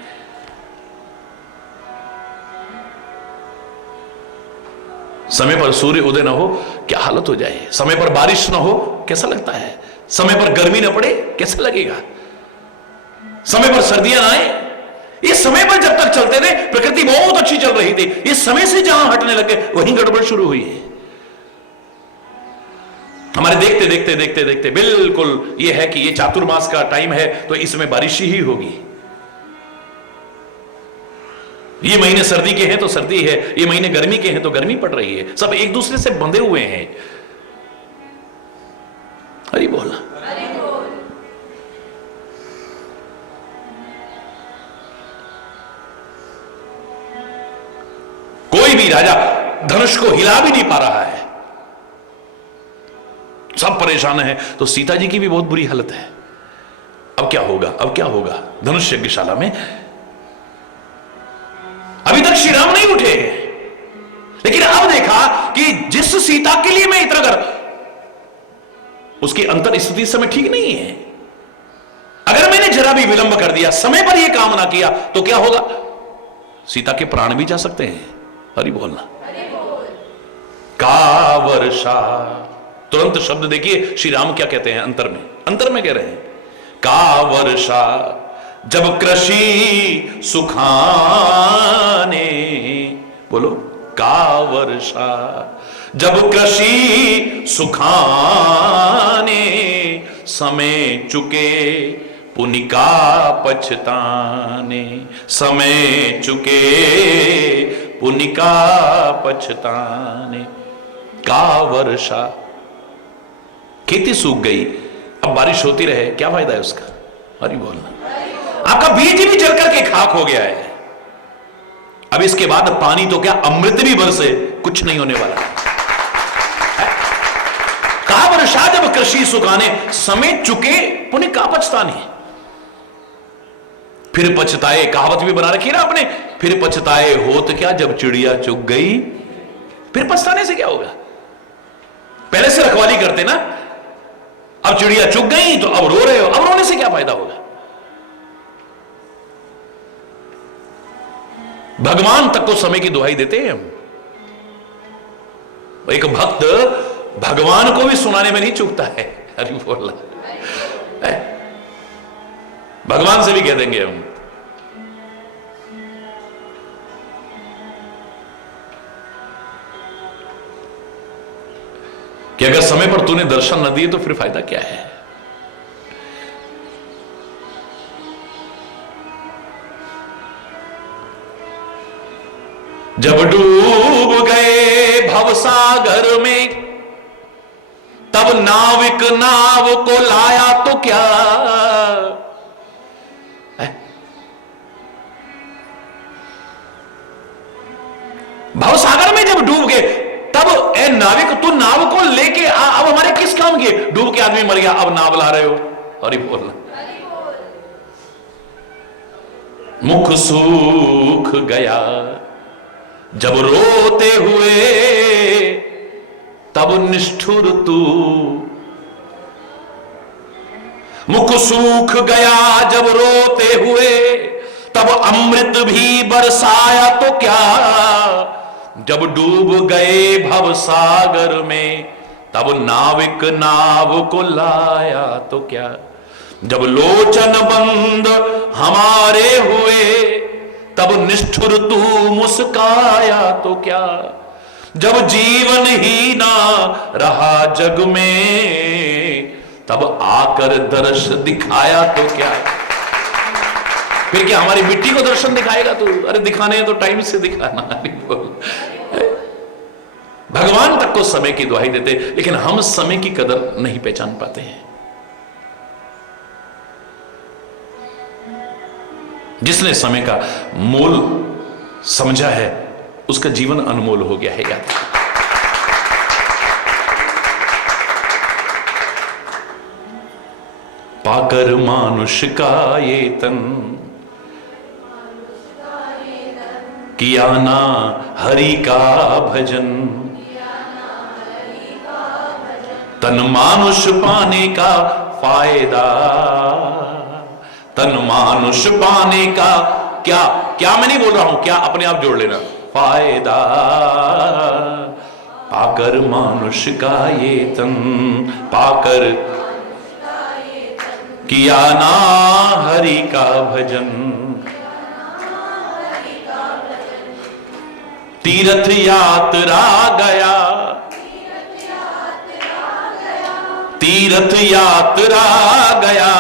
समय पर सूर्य उदय ना हो, क्या हालत हो जाए। समय पर बारिश ना हो, कैसा लगता है। समय पर गर्मी ना पड़े, कैसा लगेगा। समय पर सर्दियां ना आए, ये समय पर जब तक चलते थे प्रकृति बहुत अच्छी चल रही थी। ये समय से जहां हटने लगे वहीं गड़बड़ शुरू हुई है। हमारे देखते देखते देखते देखते बिल्कुल ये है कि ये चातुर्मास का टाइम है तो इसमें बारिश ही होगी। ये महीने सर्दी के हैं तो सर्दी है, ये महीने गर्मी के हैं तो गर्मी पड़ रही है। सब एक दूसरे से बंधे हुए हैं। हरि बोल। कोई भी राजा धनुष को हिला भी नहीं पा रहा है, सब परेशान है। तो सीता जी की भी बहुत बुरी हालत है। अब क्या होगा, अब क्या होगा। धनुष यज्ञशाला में अभी तक श्री राम नहीं उठे, लेकिन अब देखा कि जिस सीता के लिए मैं इतना कर, उसकी अंतर स्थिति इस समय ठीक नहीं है। अगर मैंने जरा भी विलंब कर दिया, समय पर यह काम ना किया, तो क्या होगा, सीता के प्राण भी जा सकते हैं। हरि बोलना। का वर्षा, तुरंत शब्द देखिए श्री राम क्या कहते हैं अंतर में, अंतर में कह रहे हैं का वर्षा जब कृषि सुखाने। बोलो, का वर्षा जब कृषि सुखाने, समय चुके पुनिका पछताने। समय चुके पुनिका पछताने। का वर्षा, खेती सूख गई, अब बारिश होती रहे, क्या फायदा है उसका। हरि बोलना। आपका बीज भी जल करके खाक हो गया है। अब इसके बाद पानी तो क्या, अमृत भी बरसे, कुछ नहीं होने वाला है। का वर्षा जब कृषि सुखाने, समय चुके पुण्य का पछताने, फिर पछताए, कहावत भी बना रखी ना आपने, फिर पछताए होत क्या जब चिड़िया चुग गई। फिर पछताने से क्या होगा, पहले से रखवाली करते ना, अब चिड़िया चुग गई तो अब रो रहे हो, अब रोने से क्या फायदा होगा। भगवान तक को समय की दुहाई देते हैं हम। एक भक्त भगवान को भी सुनाने में नहीं चूकता है, अरे बोला भगवान से भी कह देंगे हम कि अगर समय पर तूने दर्शन न दिए तो फिर फायदा क्या है। जब डूब गए भवसागर में तब नाविक नाव को लाया तो क्या। भवसागर में जब डूब गए तब ए नाविक तू नाव को लेके आ, अब हमारे किस काम के, डूब के आदमी मर गया अब नाव ला रहे हो। अरे बोल, मुख सूख गया जब रोते हुए तब निष्ठुर तू, मुख सूख गया जब रोते हुए तब अमृत भी बरसाया तो क्या। जब डूब गए भव सागर में तब नाविक नाव को लाया तो क्या। जब लोचन बंद हमारे हुए तब निष्ठुर तू मुस्काया तो क्या। जब जीवन ही ना रहा जग में तब आकर दर्श दिखाया तो क्या। फिर क्या हमारी मिट्टी को दर्शन दिखाएगा तू, अरे दिखाने तो टाइम से दिखाना। भगवान तक को समय की दुहाई देते, लेकिन हम समय की कदर नहीं पहचान पाते हैं। जिसने समय का मोल समझा है उसका जीवन अनमोल हो गया है। याद पाकर मानुष का ये तन किया ना हरि का भजन, तन मानुष पाने का फायदा, तन मानुष पाने का क्या, क्या मैं नहीं बोल रहा हूं, क्या अपने आप जोड़ लेना, फायदा पाकर मानुष का ये तन, पाकर किया ना हरि का भजन। तीर्थ यात्रा गया, तीर्थ यात्रा गया,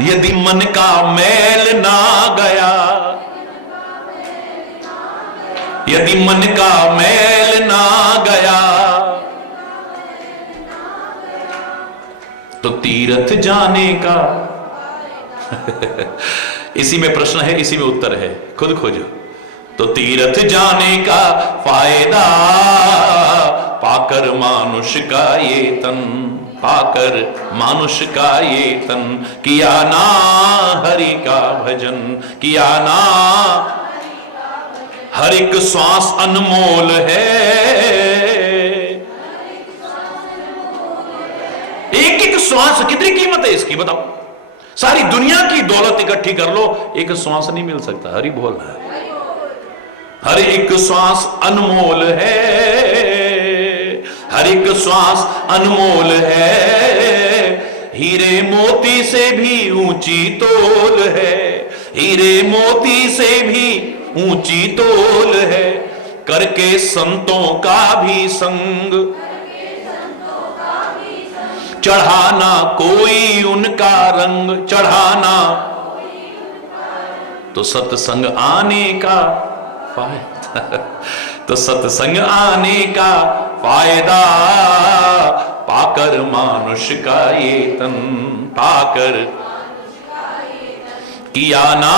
यदि मन का मैल ना गया, यदि मन का मैल ना गया तो तीर्थ जाने का इसी में प्रश्न है, इसी में उत्तर है, खुद खोजो। तो तीर्थ जाने का फायदा पाकर मानुष का ये तन, पाकर मानुष का ये तन, किया ना हरि का भजन, किया ना। हर एक श्वास अनमोल है, एक एक श्वास कितनी कीमत है इसकी बताओ। सारी दुनिया की दौलत इकट्ठी कर लो, एक श्वास नहीं मिल सकता। हरि बोल है, हर एक श्वास अनमोल है, हर एक श्वास अनमोल है। हीरे मोती से भी ऊंची तोल है, हीरे मोती से भी ऊंची तोल है। करके संतों का भी संग, चढ़ाना कोई उनका रंग, चढ़ाना तो सत्संग आने का फायदा, तो सत्संग आने का फायदा पाकर मानुष का ये तन, पाकर किया ना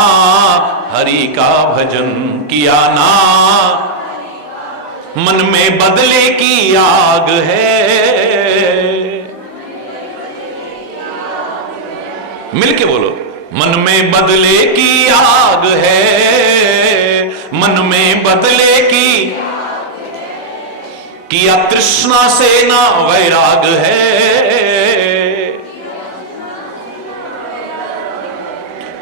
हरि का भजन, किया ना। मन में बदले की आग है, मिलके बोलो। मन में बदले की आग है, मन में बदले की, किया तृष्णा से ना वैराग है,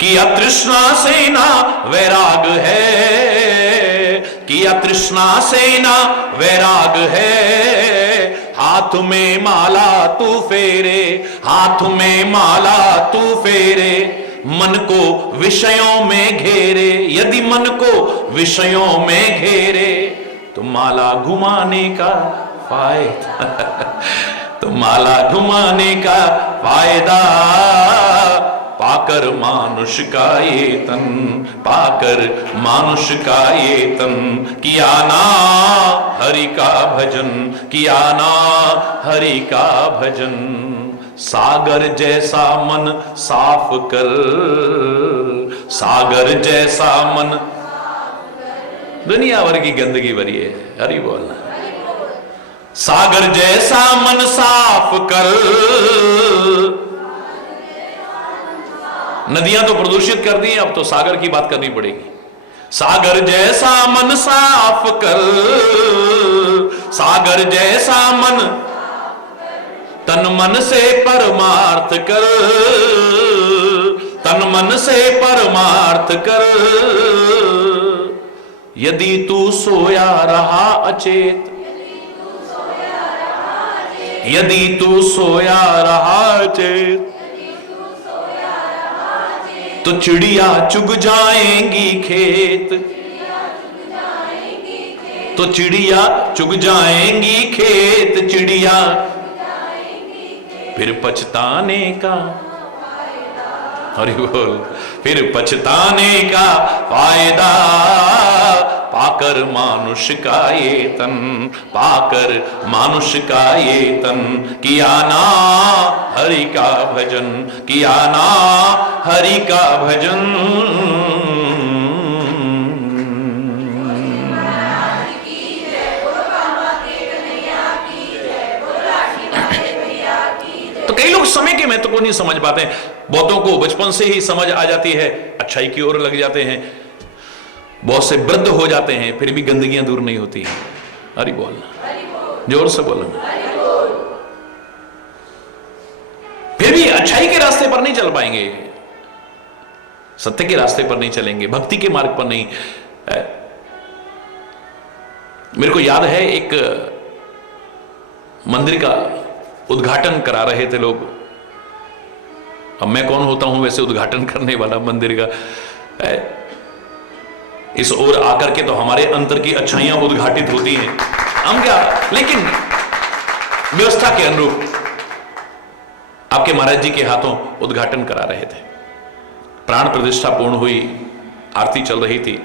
किया तृष्णा से ना वैराग है, किया तृष्णा से ना वैराग है। हाथ में माला तू फेरे, हाथ में माला तू फेरे, मन को विषयों में घेरे, यदि मन को विषयों में घेरे तो माला घुमाने का फायदा तो माला घुमाने का फायदा, पाकर मानुष का ये तन, पाकर मानुष का ये तन, किया ना हरि का भजन, किया ना हरि का भजन। सागर जैसा मन साफ कर, सागर जैसा मन, दुनिया भर की गंदगी भरी है, हरि बोलना। सागर जैसा मन साफ कर, नदियां तो प्रदूषित कर दी, अब तो सागर की बात करनी पड़ेगी। सागर जैसा मन साफ कर, सागर जैसा मन, तन मन से परमार्थ कर, तन मन से परमार्थ कर। यदि तू सोया रहा अचेत, यदि तू सोया रहा अचेत, तो चिड़िया चुग जाएंगी खेत, तो चिड़िया चुग जाएंगी खेत, चिड़िया फिर पछताने का, हरि बोल, फिर पछताने का फायदा, पाकर मानुष का ये तन, पाकर मानुष का ये तन, किया ना हरि का भजन, किया ना हरि का भजन। तो कई लोग समय के महत्व को नहीं समझ पाते, बहुतों को बचपन से ही समझ आ जाती है, अच्छाई की ओर लग जाते हैं, बहुत से वृद्ध हो जाते हैं, फिर भी गंदगियां दूर नहीं होती हैं। हरि बोलना, जोर से बोलना। फिर भी अच्छाई के रास्ते पर नहीं चल पाएंगे, सत्य के रास्ते पर नहीं चलेंगे, भक्ति के मार्ग पर नहीं। मेरे को याद है एक मंदिर का उद्घाटन करा रहे थे लोग, अब मैं कौन होता हूं वैसे उद्घाटन करने वाला मंदिर का। इस ओर आकर के तो हमारे अंतर की अच्छाइयां उद्घाटित होती हैं, हम क्या, लेकिन व्यवस्था के अनुरूप आपके महाराज जी के हाथों उद्घाटन करा रहे थे। प्राण प्रतिष्ठा पूर्ण हुई, आरती चल रही थी,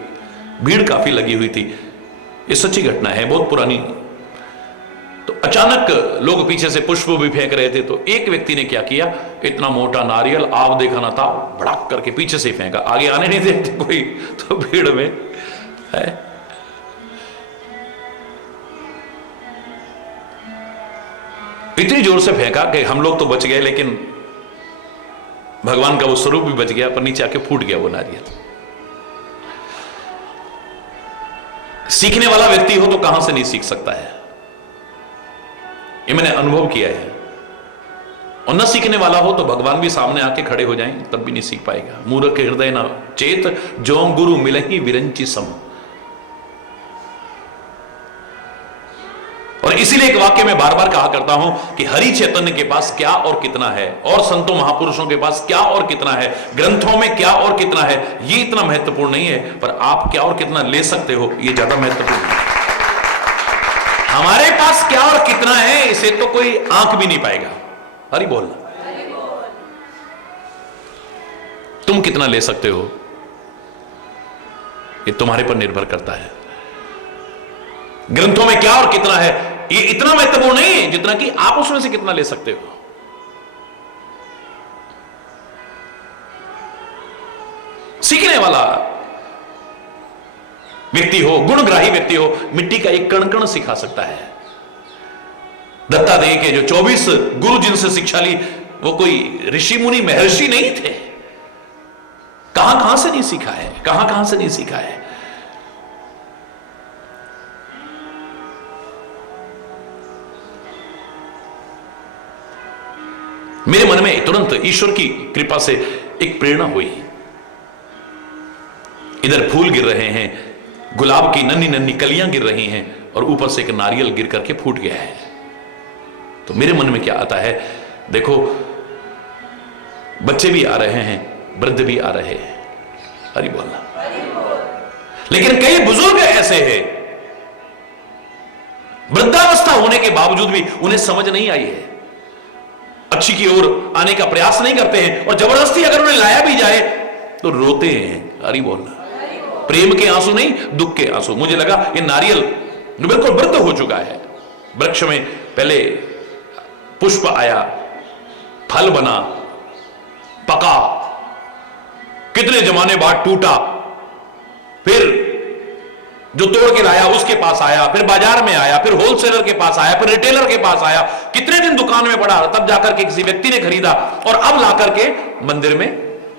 भीड़ काफी लगी हुई थी। ये सच्ची घटना है, बहुत पुरानी। तो अचानक लोग पीछे से पुष्प भी फेंक रहे थे, तो एक व्यक्ति ने क्या किया, इतना मोटा नारियल आप देखा ना था, भड़क करके पीछे से फेंका, आगे आने नहीं देते कोई, तो भीड़ में है। इतनी जोर से फेंका कि हम लोग तो बच गए, लेकिन भगवान का वो स्वरूप भी बच गया, पर नीचे आके फूट गया वो नारियल। सीखने वाला व्यक्ति हो तो कहां से नहीं सीख सकता है, ये मैंने अनुभव किया है। और न सीखने वाला हो तो भगवान भी सामने आके खड़े हो जाएं तब भी नहीं सीख पाएगा। मूर्ख हृदय न चेत, जो गुरु मिलहि विरंची सम। और इसीलिए एक वाक्य में बार बार कहा करता हूं कि हरि चैतन्य के पास क्या और कितना है, और संतों महापुरुषों के पास क्या और कितना है, ग्रंथों में क्या और कितना है, ये इतना महत्वपूर्ण नहीं है, पर आप क्या और कितना ले सकते हो ये ज्यादा महत्वपूर्ण है। हमारे पास क्या और कितना है इसे तो कोई आंक भी नहीं पाएगा। हरि बोलना, तुम कितना ले सकते हो ये तुम्हारे पर निर्भर करता है। ग्रंथों में क्या और कितना है ये इतना महत्वपूर्ण नहीं है जितना कि आप उसमें से कितना ले सकते हो। सीखने वाला व्यक्ति हो, गुणग्राही व्यक्ति हो, मिट्टी का एक कण कण सिखा सकता है। दत्तात्रेय के जो 24 गुरु जिनसे शिक्षा ली, वो कोई ऋषि मुनि महर्षि नहीं थे। कहां कहां से नहीं सीखा है, कहां कहां से नहीं सीखा है। मेरे मन में तुरंत ईश्वर की कृपा से एक प्रेरणा हुई। इधर फूल गिर रहे हैं, गुलाब की नन्ही नन्ही कलियां गिर रही हैं और ऊपर से एक नारियल गिर करके फूट गया है। तो मेरे मन में क्या आता है, देखो बच्चे भी आ रहे हैं, वृद्ध भी आ रहे हैं, हरि बोलना। लेकिन कई बुजुर्ग ऐसे हैं, वृद्धावस्था होने के बावजूद भी उन्हें समझ नहीं आई है, अच्छी की ओर आने का प्रयास नहीं करते हैं, और जबरदस्ती अगर उन्हें लाया भी जाए तो रोते हैं, हरि बोलना। प्रेम के आंसू नहीं, दुख के आंसू। मुझे लगा ये नारियल बिल्कुल वृद्ध हो चुका है, वृक्ष में पहले पुष्प आया, फल बना, पका, कितने जमाने बाद टूटा, फिर जो तोड़ के लाया उसके पास आया, फिर बाजार में आया, फिर होलसेलर के पास आया, फिर रिटेलर के पास आया, कितने दिन दुकान में पड़ा, तब जाकर के किसी व्यक्ति ने खरीदा, और अब ला करके मंदिर में।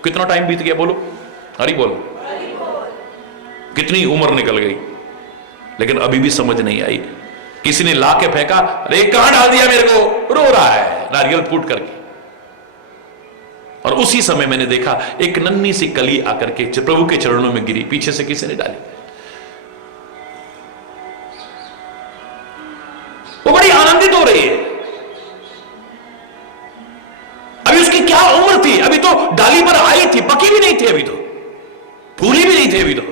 कितना टाइम बीत गया, बोलो हरि बोलो, कितनी उम्र निकल गई, लेकिन अभी भी समझ नहीं आई। किसी ने ला के फेंका, अरे कहां डाल दिया मेरे को, रो रहा है नारियल फूट करके। और उसी समय मैंने देखा एक नन्ही सी कली आकर के प्रभु के चरणों में गिरी, पीछे से किसी ने डाली। वो बड़ी आनंदित हो रही है। अभी उसकी क्या उम्र थी, अभी तो डाली पर आई थी, पकी भी नहीं थी, अभी तो फूली भी नहीं थी अभी तो।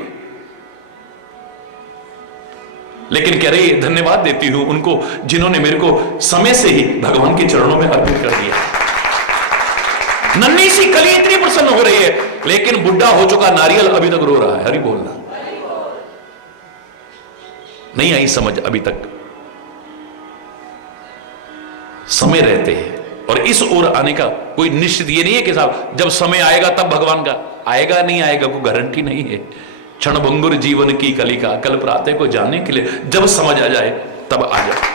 लेकिन कह रही धन्यवाद देती हूं उनको जिन्होंने मेरे को समय से ही भगवान के चरणों में अर्पित कर दिया। नन्ही सी कली इतनी प्रसन्न हो रही है, लेकिन बुढ़ा हो चुका नारियल अभी तक रो रहा है, हरि बोलना। नहीं आई समझ अभी तक। समय रहते हैं, और इस ओर आने का कोई निश्चित ये नहीं है कि साहब जब समय आएगा तब भगवान का आएगा, नहीं आएगा कोई गारंटी नहीं है। क्षण भंगुर जीवन की कलिका, कल प्रातः को जानने के लिए जब समझ आ जाए तब आ जाए।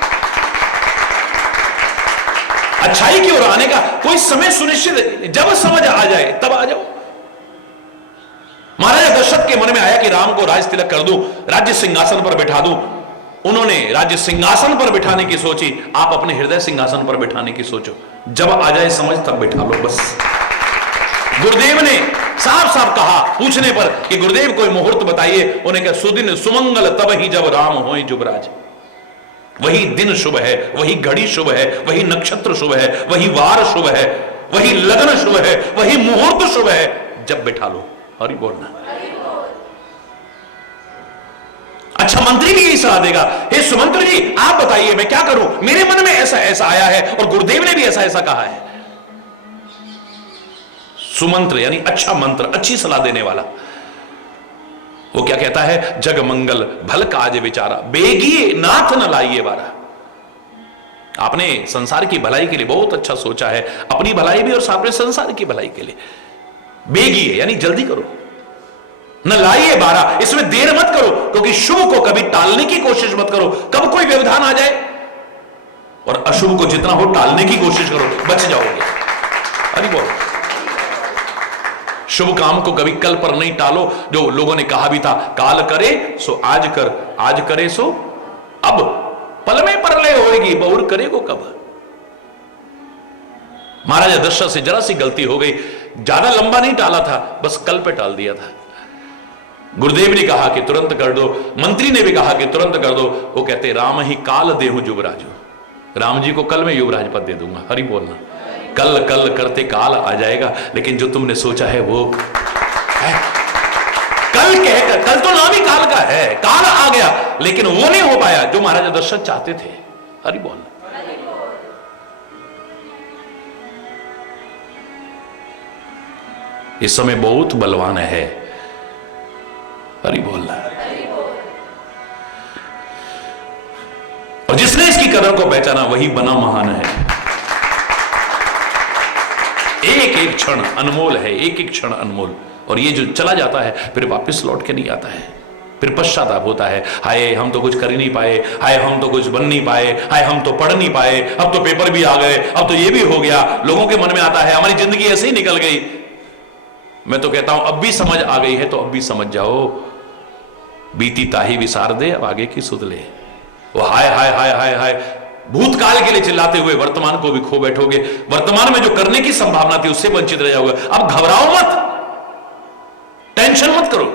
अच्छाई की ओर आने का कोई समय सुनिश्चित, जब समझ आ जाए तब आ जाओ। महाराजा दशरथ के मन में आया कि राम को राज तिलक कर दूं, राज्य सिंहासन पर बैठा दूं। उन्होंने राज्य सिंहासन पर बिठाने की सोची, आप अपने हृदय सिंहासन पर बिठाने की सोचो, जब आ जाए समझ तब बिठा लो बस। गुरुदेव ने साफ साफ कहा पूछने पर कि गुरुदेव कोई मुहूर्त बताइए। उन्हें कहा सुदिन सुमंगल तब ही जब राम होए जुबराज। वही दिन शुभ है, वही घड़ी शुभ है, वही नक्षत्र शुभ है, वही वार शुभ है, वही लगन शुभ है, वही मुहूर्त शुभ है, जब बिठा लो, हरि बोलना। अच्छा मंत्री भी यही सलाह देगा, हे सुमंत्र जी आप बताइए मैं क्या करूं, मेरे मन में ऐसा ऐसा आया है, और गुरुदेव ने भी ऐसा ऐसा कहा है। सुमंत्र यानी अच्छा मंत्र, अच्छी सलाह देने वाला। वो क्या कहता है, जग मंगल भल काज विचारा, बेगिए नाथ न लाइए बारा। आपने संसार की भलाई के लिए बहुत अच्छा सोचा है, अपनी भलाई भी और साथ में संसार की भलाई के लिए। बेगिए यानी जल्दी करो, न लाइए बारा, इसमें देर मत करो, क्योंकि शुभ को कभी टालने की कोशिश मत करो। कब कोई व्यवधान आ जाए, और अशुभ को जितना हो टालने की कोशिश करो, बच जाओगे। अरे बोलो, शुभ काम को कभी कल पर नहीं टालो। जो लोगों ने कहा भी था, काल करे सो आज कर, आज करे सो अब, पल में परलय होएगी, बहुर करेगो कब। महाराजा दशरथ से जरा सी गलती हो गई, ज्यादा लंबा नहीं टाला था, बस कल पे टाल दिया था। गुरुदेव ने कहा कि तुरंत कर दो, मंत्री ने भी कहा कि तुरंत कर दो। वो कहते राम ही काल देहु युवराजो, राम जी को कल मैं युवराज पद दे दूंगा, हरि बोलना। कल कल करते काल आ जाएगा, लेकिन जो तुमने सोचा है वो है। कल कहकर, कल तो नाम ही काल का है, काल आ गया, लेकिन वो नहीं हो पाया जो महाराजा दशरथ चाहते थे, हरि बोलना। इस समय बहुत बलवान है, हरि बोलना। और जिसने इसकी कदर को पहचाना वही बना महान है। एक एक क्षण अनमोल है, एक एक क्षण अनमोल, और ये जो चला जाता है फिर वापस लौट के नहीं आता है। फिर पश्चाताप होता है, हाय हम तो कुछ कर ही नहीं पाए, हाय हम तो कुछ बन नहीं पाए, हाय हम तो पढ़ नहीं पाए, अब तो पेपर भी आ गए, अब तो ये भी हो गया। लोगों के मन में आता है हमारी जिंदगी ऐसे ही निकल गई। मैं तो कहता हूं अब भी समझ आ गई है तो अब भी समझ जाओ, बीती ताही विसार दे, अब आगे की सुध ले। वो हाय हाय हाय हाय हाय भूतकाल के लिए चिल्लाते हुए वर्तमान को भी खो बैठोगे, वर्तमान में जो करने की संभावना थी उससे वंचित रह जाओगे। अब घबराओ मत, टेंशन मत करो,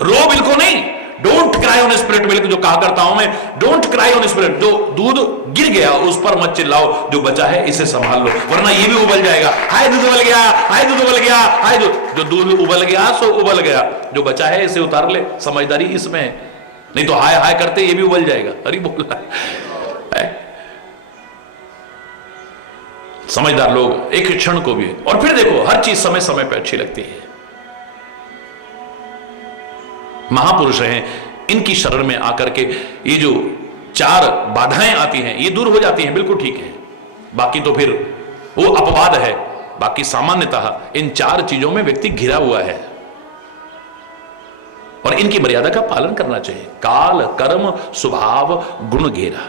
रो बिल्कुल नहीं। Don't cry on spirit milk जो कहा करता हूं मैं, डोंट क्राई ऑन स्पिरिट। जो दूध गिर गया उस पर मत चिल्लाओ, जो बचा है इसे संभाल लो, वरना ये भी उबल जाएगा। हाय दूध उबल गया, हाय दूध उबल गया, हाय दूध। जो दूध उबल गया सो उबल गया, जो बचा है इसे उतार ले, समझदारी इसमें है। नहीं तो हाय हाय करते ये भी उबल जाएगा। अरे बोला समझदार लोग एक क्षण को भी। और फिर देखो हर चीज समय समय पर अच्छी लगती है। महापुरुष हैं, इनकी शरण में आकर के ये जो 4 बाधाएं आती हैं ये दूर हो जाती हैं, बिल्कुल ठीक है। बाकी तो फिर वो अपवाद है। बाकी सामान्यतः इन 4 चीजों में व्यक्ति घिरा हुआ है और इनकी मर्यादा का पालन करना चाहिए। काल, कर्म, स्वभाव, गुण घेरा।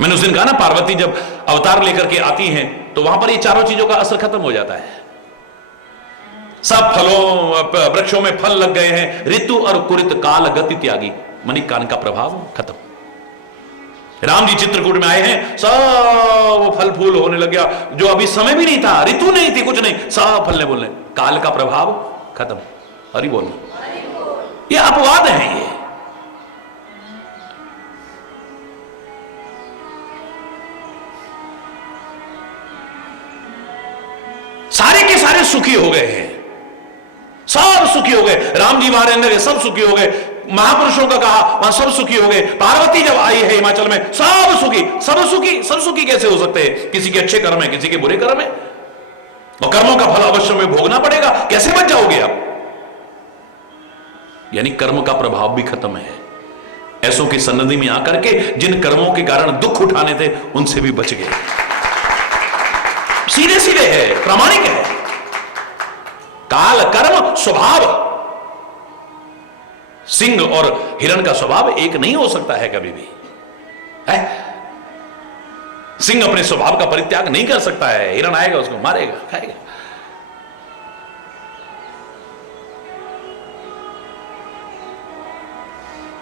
मैंने उस दिन कहा ना, पार्वती जब अवतार लेकर के आती हैं तो वहां पर ये चारों चीजों का असर खत्म हो जाता है। सब फलों वृक्षों में फल लग गए हैं, ऋतु और कुरित काल गति त्यागी, मनी कान का प्रभाव खत्म। राम जी चित्रकूट में आए हैं, सब फल फूल होने लग गया, जो अभी समय भी नहीं था, ऋतु नहीं थी, कुछ नहीं, सब फलने बोलने, काल का प्रभाव खत्म। हरि बोल। ये अपवाद है। ये सारे के सारे सुखी हो गए हैं, सब सुखी हो गए। राम जी वहां रहने गए, सब सुखी हो गए। महापुरुषों का कहा वहां सब सुखी हो गए। पार्वती जब आई है हिमाचल में, सब सुखी। सब सुखी, सब सुखी कैसे हो सकते हैं? किसी के अच्छे कर्म है, किसी के बुरे कर्म है, और कर्मों का फल अवश्य में भोगना पड़ेगा। कैसे बच जाओगे आप? यानी कर्म का प्रभाव भी खत्म है। ऐसों की सन्निधि में आकर के जिन कर्मों के कारण दुख उठाने थे उनसे भी बच गए। सीधे सीधे है, प्रामाणिक है। काल, कर्म, स्वभाव। सिंह और हिरण का स्वभाव एक नहीं हो सकता है कभी भी है? सिंह अपने स्वभाव का परित्याग नहीं कर सकता है, हिरण आएगा उसको मारेगा, खाएगा।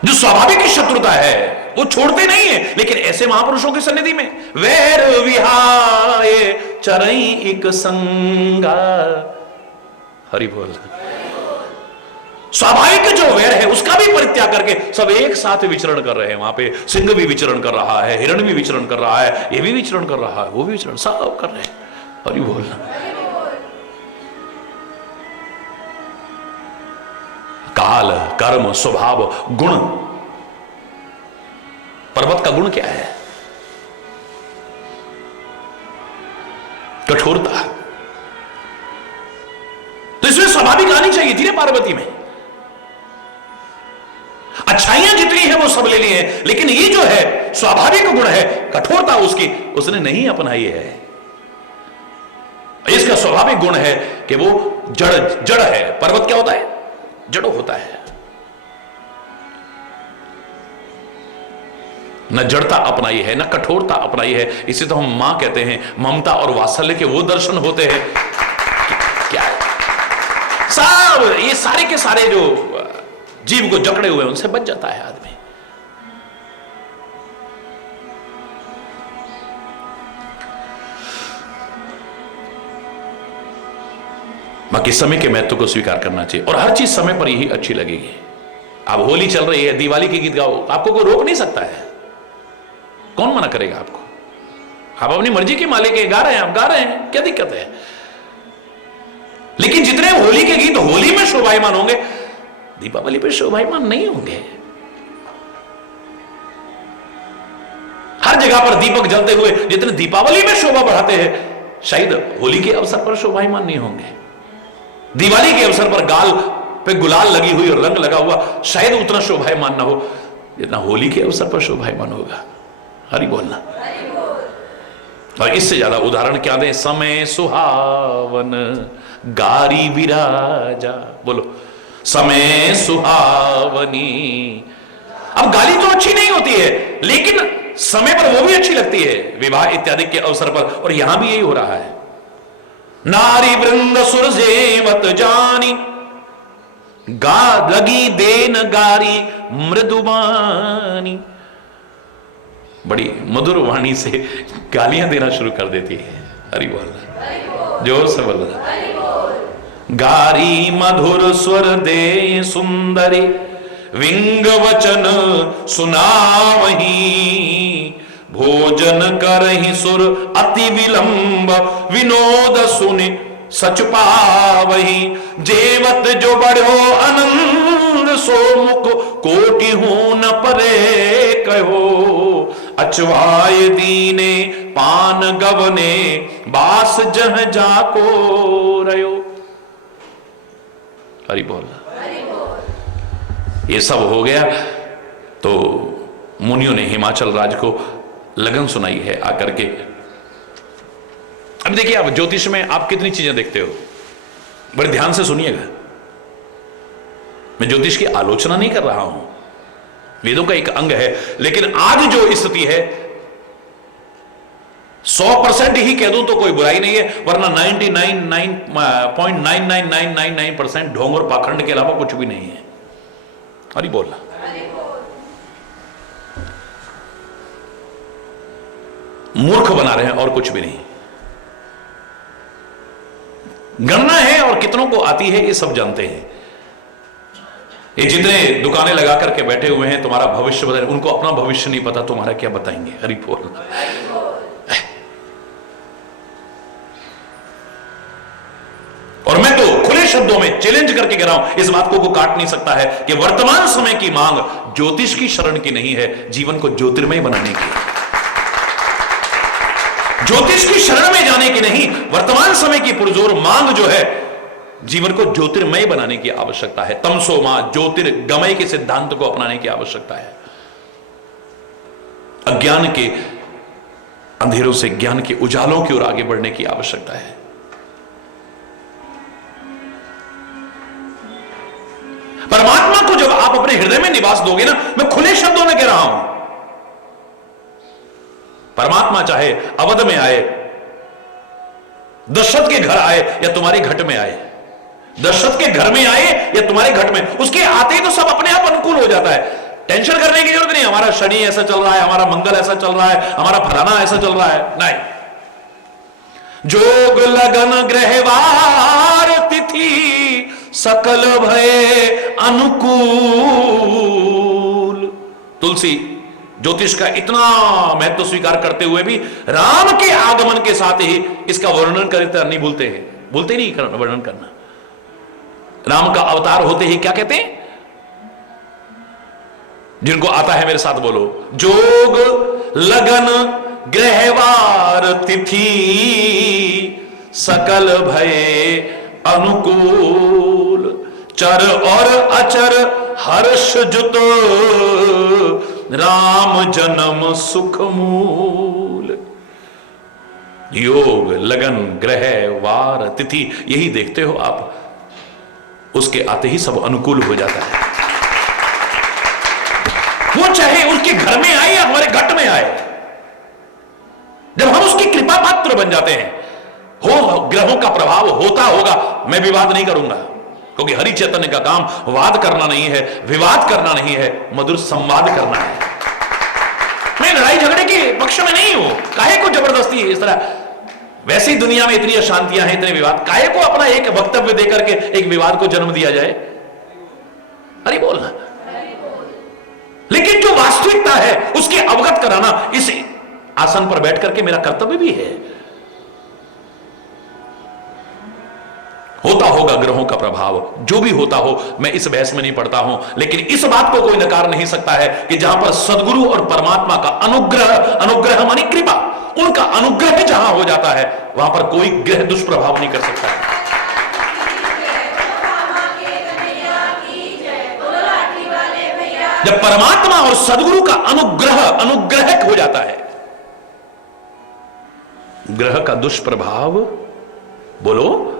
जो स्वाभाविक शत्रुता है वो छोड़ते नहीं है। लेकिन ऐसे महापुरुषों की सन्निधि में वैर विहाय चरई एक संगा। हरि बोल। स्वाभाविक जो वैर है उसका भी परित्याग करके सब एक साथ विचरण कर रहे हैं। वहां पे सिंह भी विचरण कर रहा है, हिरण भी विचरण कर रहा है, ये भी विचरण कर रहा है, वो भी विचरण, सब कर रहे हैं। हरि बोल। काल, कर्म, स्वभाव, गुण। पर्वत का गुण क्या है? कठोरता। तो इसमें स्वाभाविक आनी चाहिए थी ना पार्वती में। अच्छाइयां जितनी है वो सब ले ली है, लेकिन ये जो है स्वाभाविक गुण है कठोरता, उसकी उसने नहीं अपनाई है। इसका स्वाभाविक गुण है कि वो जड़ है। पर्वत क्या होता है? जड़ होता है। न जड़ता अपनाई है, न कठोरता अपनाई है। इसे तो हम मां कहते हैं। ममता और वात्सल्य के वो दर्शन होते हैं। क्या है? सब ये सारे के सारे जो जीव को जकड़े हुए उनसे बच जाता है आदमी। बाकी समय के महत्व को स्वीकार करना चाहिए और हर चीज समय पर ही अच्छी लगेगी। अब होली चल रही है, दिवाली के गीत गाओ, आपको कोई रोक नहीं सकता है। कौन मना करेगा आपको? आप अपनी मर्जी के मालिक है, गा रहे हैं, आप गा रहे हैं, क्या दिक्कत है? लेकिन जितने होली के गीत होली में शोभायमान होंगे, दीपावली पे शोभायमान नहीं होंगे। हर जगह पर दीपक जलते हुए जितने दीपावली में शोभा बढ़ाते हैं, शायद होली के अवसर पर शोभायमान नहीं होंगे। दिवाली के अवसर पर गाल पे गुलाल लगी हुई और रंग लगा हुआ शायद उतना शोभायमान ना हो जितना होली के अवसर पर शोभायमान होगा। हरि बोलना। और इससे ज्यादा उदाहरण क्या दें? समय सुहावन गारी विराजा। बोलो, समय सुहावनी। अब गाली तो अच्छी नहीं होती है, लेकिन समय पर वो भी अच्छी लगती है, विवाह इत्यादि के अवसर पर। और यहां भी यही हो रहा है। नारी वृंद सुरजेवत जानी, गा लगी देन गारी मृदुबानी। बड़ी मधुर वाणी से गालियां देना शुरू कर देती है। हरि बोल, जोर से बोल। गारी मधुर स्वर दे सुंदरी, विंग वचन सुनावही। भोजन करहि सुर अति विलंब, विनोद सुनि सच पावही। जेवत जो बढ़ो आनंद, सो मुख कोटि हूं न परे कहो। अचवाय दीने पान गवने, बास जह जाको रयो। हरि बोल। ये सब हो गया तो मुनियों ने हिमाचल राज को लगन सुनाई है आकर के। अब देखिए, आप ज्योतिष में आप कितनी चीजें देखते हो, बड़े ध्यान से सुनिएगा। मैं ज्योतिष की आलोचना नहीं कर रहा हूं, वेदों का एक अंग है, लेकिन आज जो स्थिति है 100% ही कह दूं तो कोई बुराई नहीं है, वरना 99.99999% ढोंग और पाखंड के अलावा कुछ भी नहीं है। अरे बोलना, मूर्ख बना रहे हैं और कुछ भी नहीं। गणना है और कितनों को आती है ये सब जानते हैं। ये जितने दुकानें लगा करके बैठे हुए हैं तुम्हारा भविष्य बता, उनको अपना भविष्य नहीं पता, तुम्हारा क्या बताएंगे। हरि बोल। और मैं तो खुले शब्दों में चैलेंज करके कह रहा हूं, इस बात को काट नहीं सकता है कि वर्तमान समय की मांग ज्योतिष की शरण की नहीं है, जीवन को ज्योतिर्मय बनाने की। ज्योतिष की शरण में जाने की नहीं, वर्तमान समय की पुरजोर मांग जो है, जीवन को ज्योतिर्मय बनाने की आवश्यकता है। तमसो मां ज्योतिर्गमय के सिद्धांत को अपनाने की आवश्यकता है। अज्ञान के अंधेरों से ज्ञान के उजालों की ओर आगे बढ़ने की आवश्यकता है। परमात्मा को जब आप अपने हृदय में निवास दोगे ना, मैं खुले शब्दों में कह रहा हूं, परमात्मा चाहे अवध में आए, दशरथ के घर आए या तुम्हारे घट में आए, दशरथ के घर में आए या तुम्हारे घट में, उसके आते ही तो सब अपने आप अनुकूल हो जाता है। टेंशन करने की जरूरत नहीं, हमारा शनि ऐसा चल रहा है, हमारा मंगल ऐसा चल रहा है, हमारा फलाना ऐसा चल रहा है, नहीं। जोग लगन ग्रहवार तिथि, सकल भय अनुकूल। तुलसी ज्योतिष का इतना महत्व स्वीकार करते हुए भी राम के आगमन के साथ ही इसका वर्णन करते नहीं भूलते हैं, भूलते नहीं वर्णन करना। राम का अवतार होते ही क्या कहते हैं? जिनको आता है मेरे साथ बोलो, जोग लगन ग्रहवार तिथि, सकल भय अनुकूल। चर और अचर हर्ष जुत, राम जन्म सुख मूल। योग लगन ग्रह वार तिथि, यही देखते हो आप, उसके आते ही सब अनुकूल हो जाता है। वो चाहे उसके घर में आए या हमारे घट में आए, जब हम उसकी कृपा पात्र बन जाते हैं, हो ग्रहों का प्रभाव होता होगा, मैं विवाद नहीं करूंगा, क्योंकि हरि चैतन्य का काम वाद करना नहीं है, विवाद करना नहीं है, मधुर संवाद करना है। मैं लड़ाई झगड़े के पक्ष में नहीं हूं, काहे को जबरदस्ती इस तरह, वैसे ही दुनिया में इतनी अशांतियां हैं, इतने विवाद, काहे को अपना एक वक्तव्य देकर के एक विवाद को जन्म दिया जाए। अरे बोलना, लेकिन जो वास्तविकता है उसके अवगत कराना इस आसन पर बैठ करके मेरा कर्तव्य भी है। होता होगा ग्रहों का प्रभाव, जो भी होता हो, मैं इस बहस में नहीं पड़ता हूं, लेकिन इस बात को कोई नकार नहीं सकता है कि जहां पर सदगुरु और परमात्मा का अनुग्रह मानी कृपा, उनका अनुग्रह जहां हो जाता है, वहां पर कोई ग्रह दुष्प्रभाव नहीं कर सकता है। जब परमात्मा और सदगुरु का अनुग्रह अनुग्रहक हो जाता है, ग्रह का दुष्प्रभाव बोलो।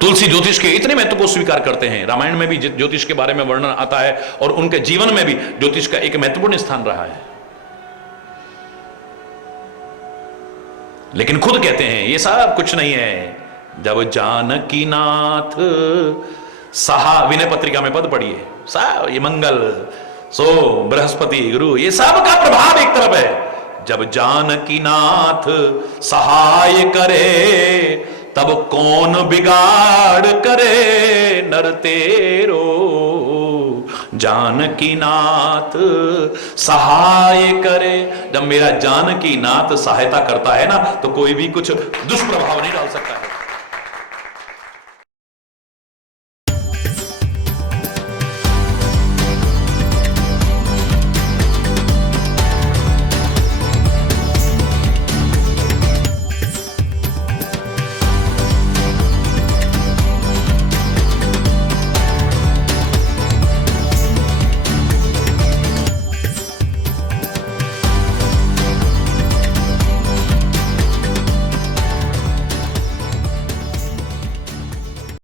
तुलसी ज्योतिष के इतने महत्व को स्वीकार करते हैं, रामायण में भी ज्योतिष के बारे में वर्णन आता है और उनके जीवन में भी ज्योतिष का एक महत्वपूर्ण स्थान रहा है। लेकिन खुद कहते हैं ये सब कुछ नहीं है। जब जानकी नाथ सहा, विनय पत्रिका में पद पढ़िए, सब ये मंगल सो बृहस्पति गुरु ये सब का प्रभाव एक तरफ है। जब जानकी नाथ सहाय करे तब कौन बिगाड़ करे नर तेरो। जानकी नाथ सहाय करे, जब मेरा जानकी नाथ सहायता करता है ना तो कोई भी कुछ दुष्प्रभाव नहीं डाल सकता है।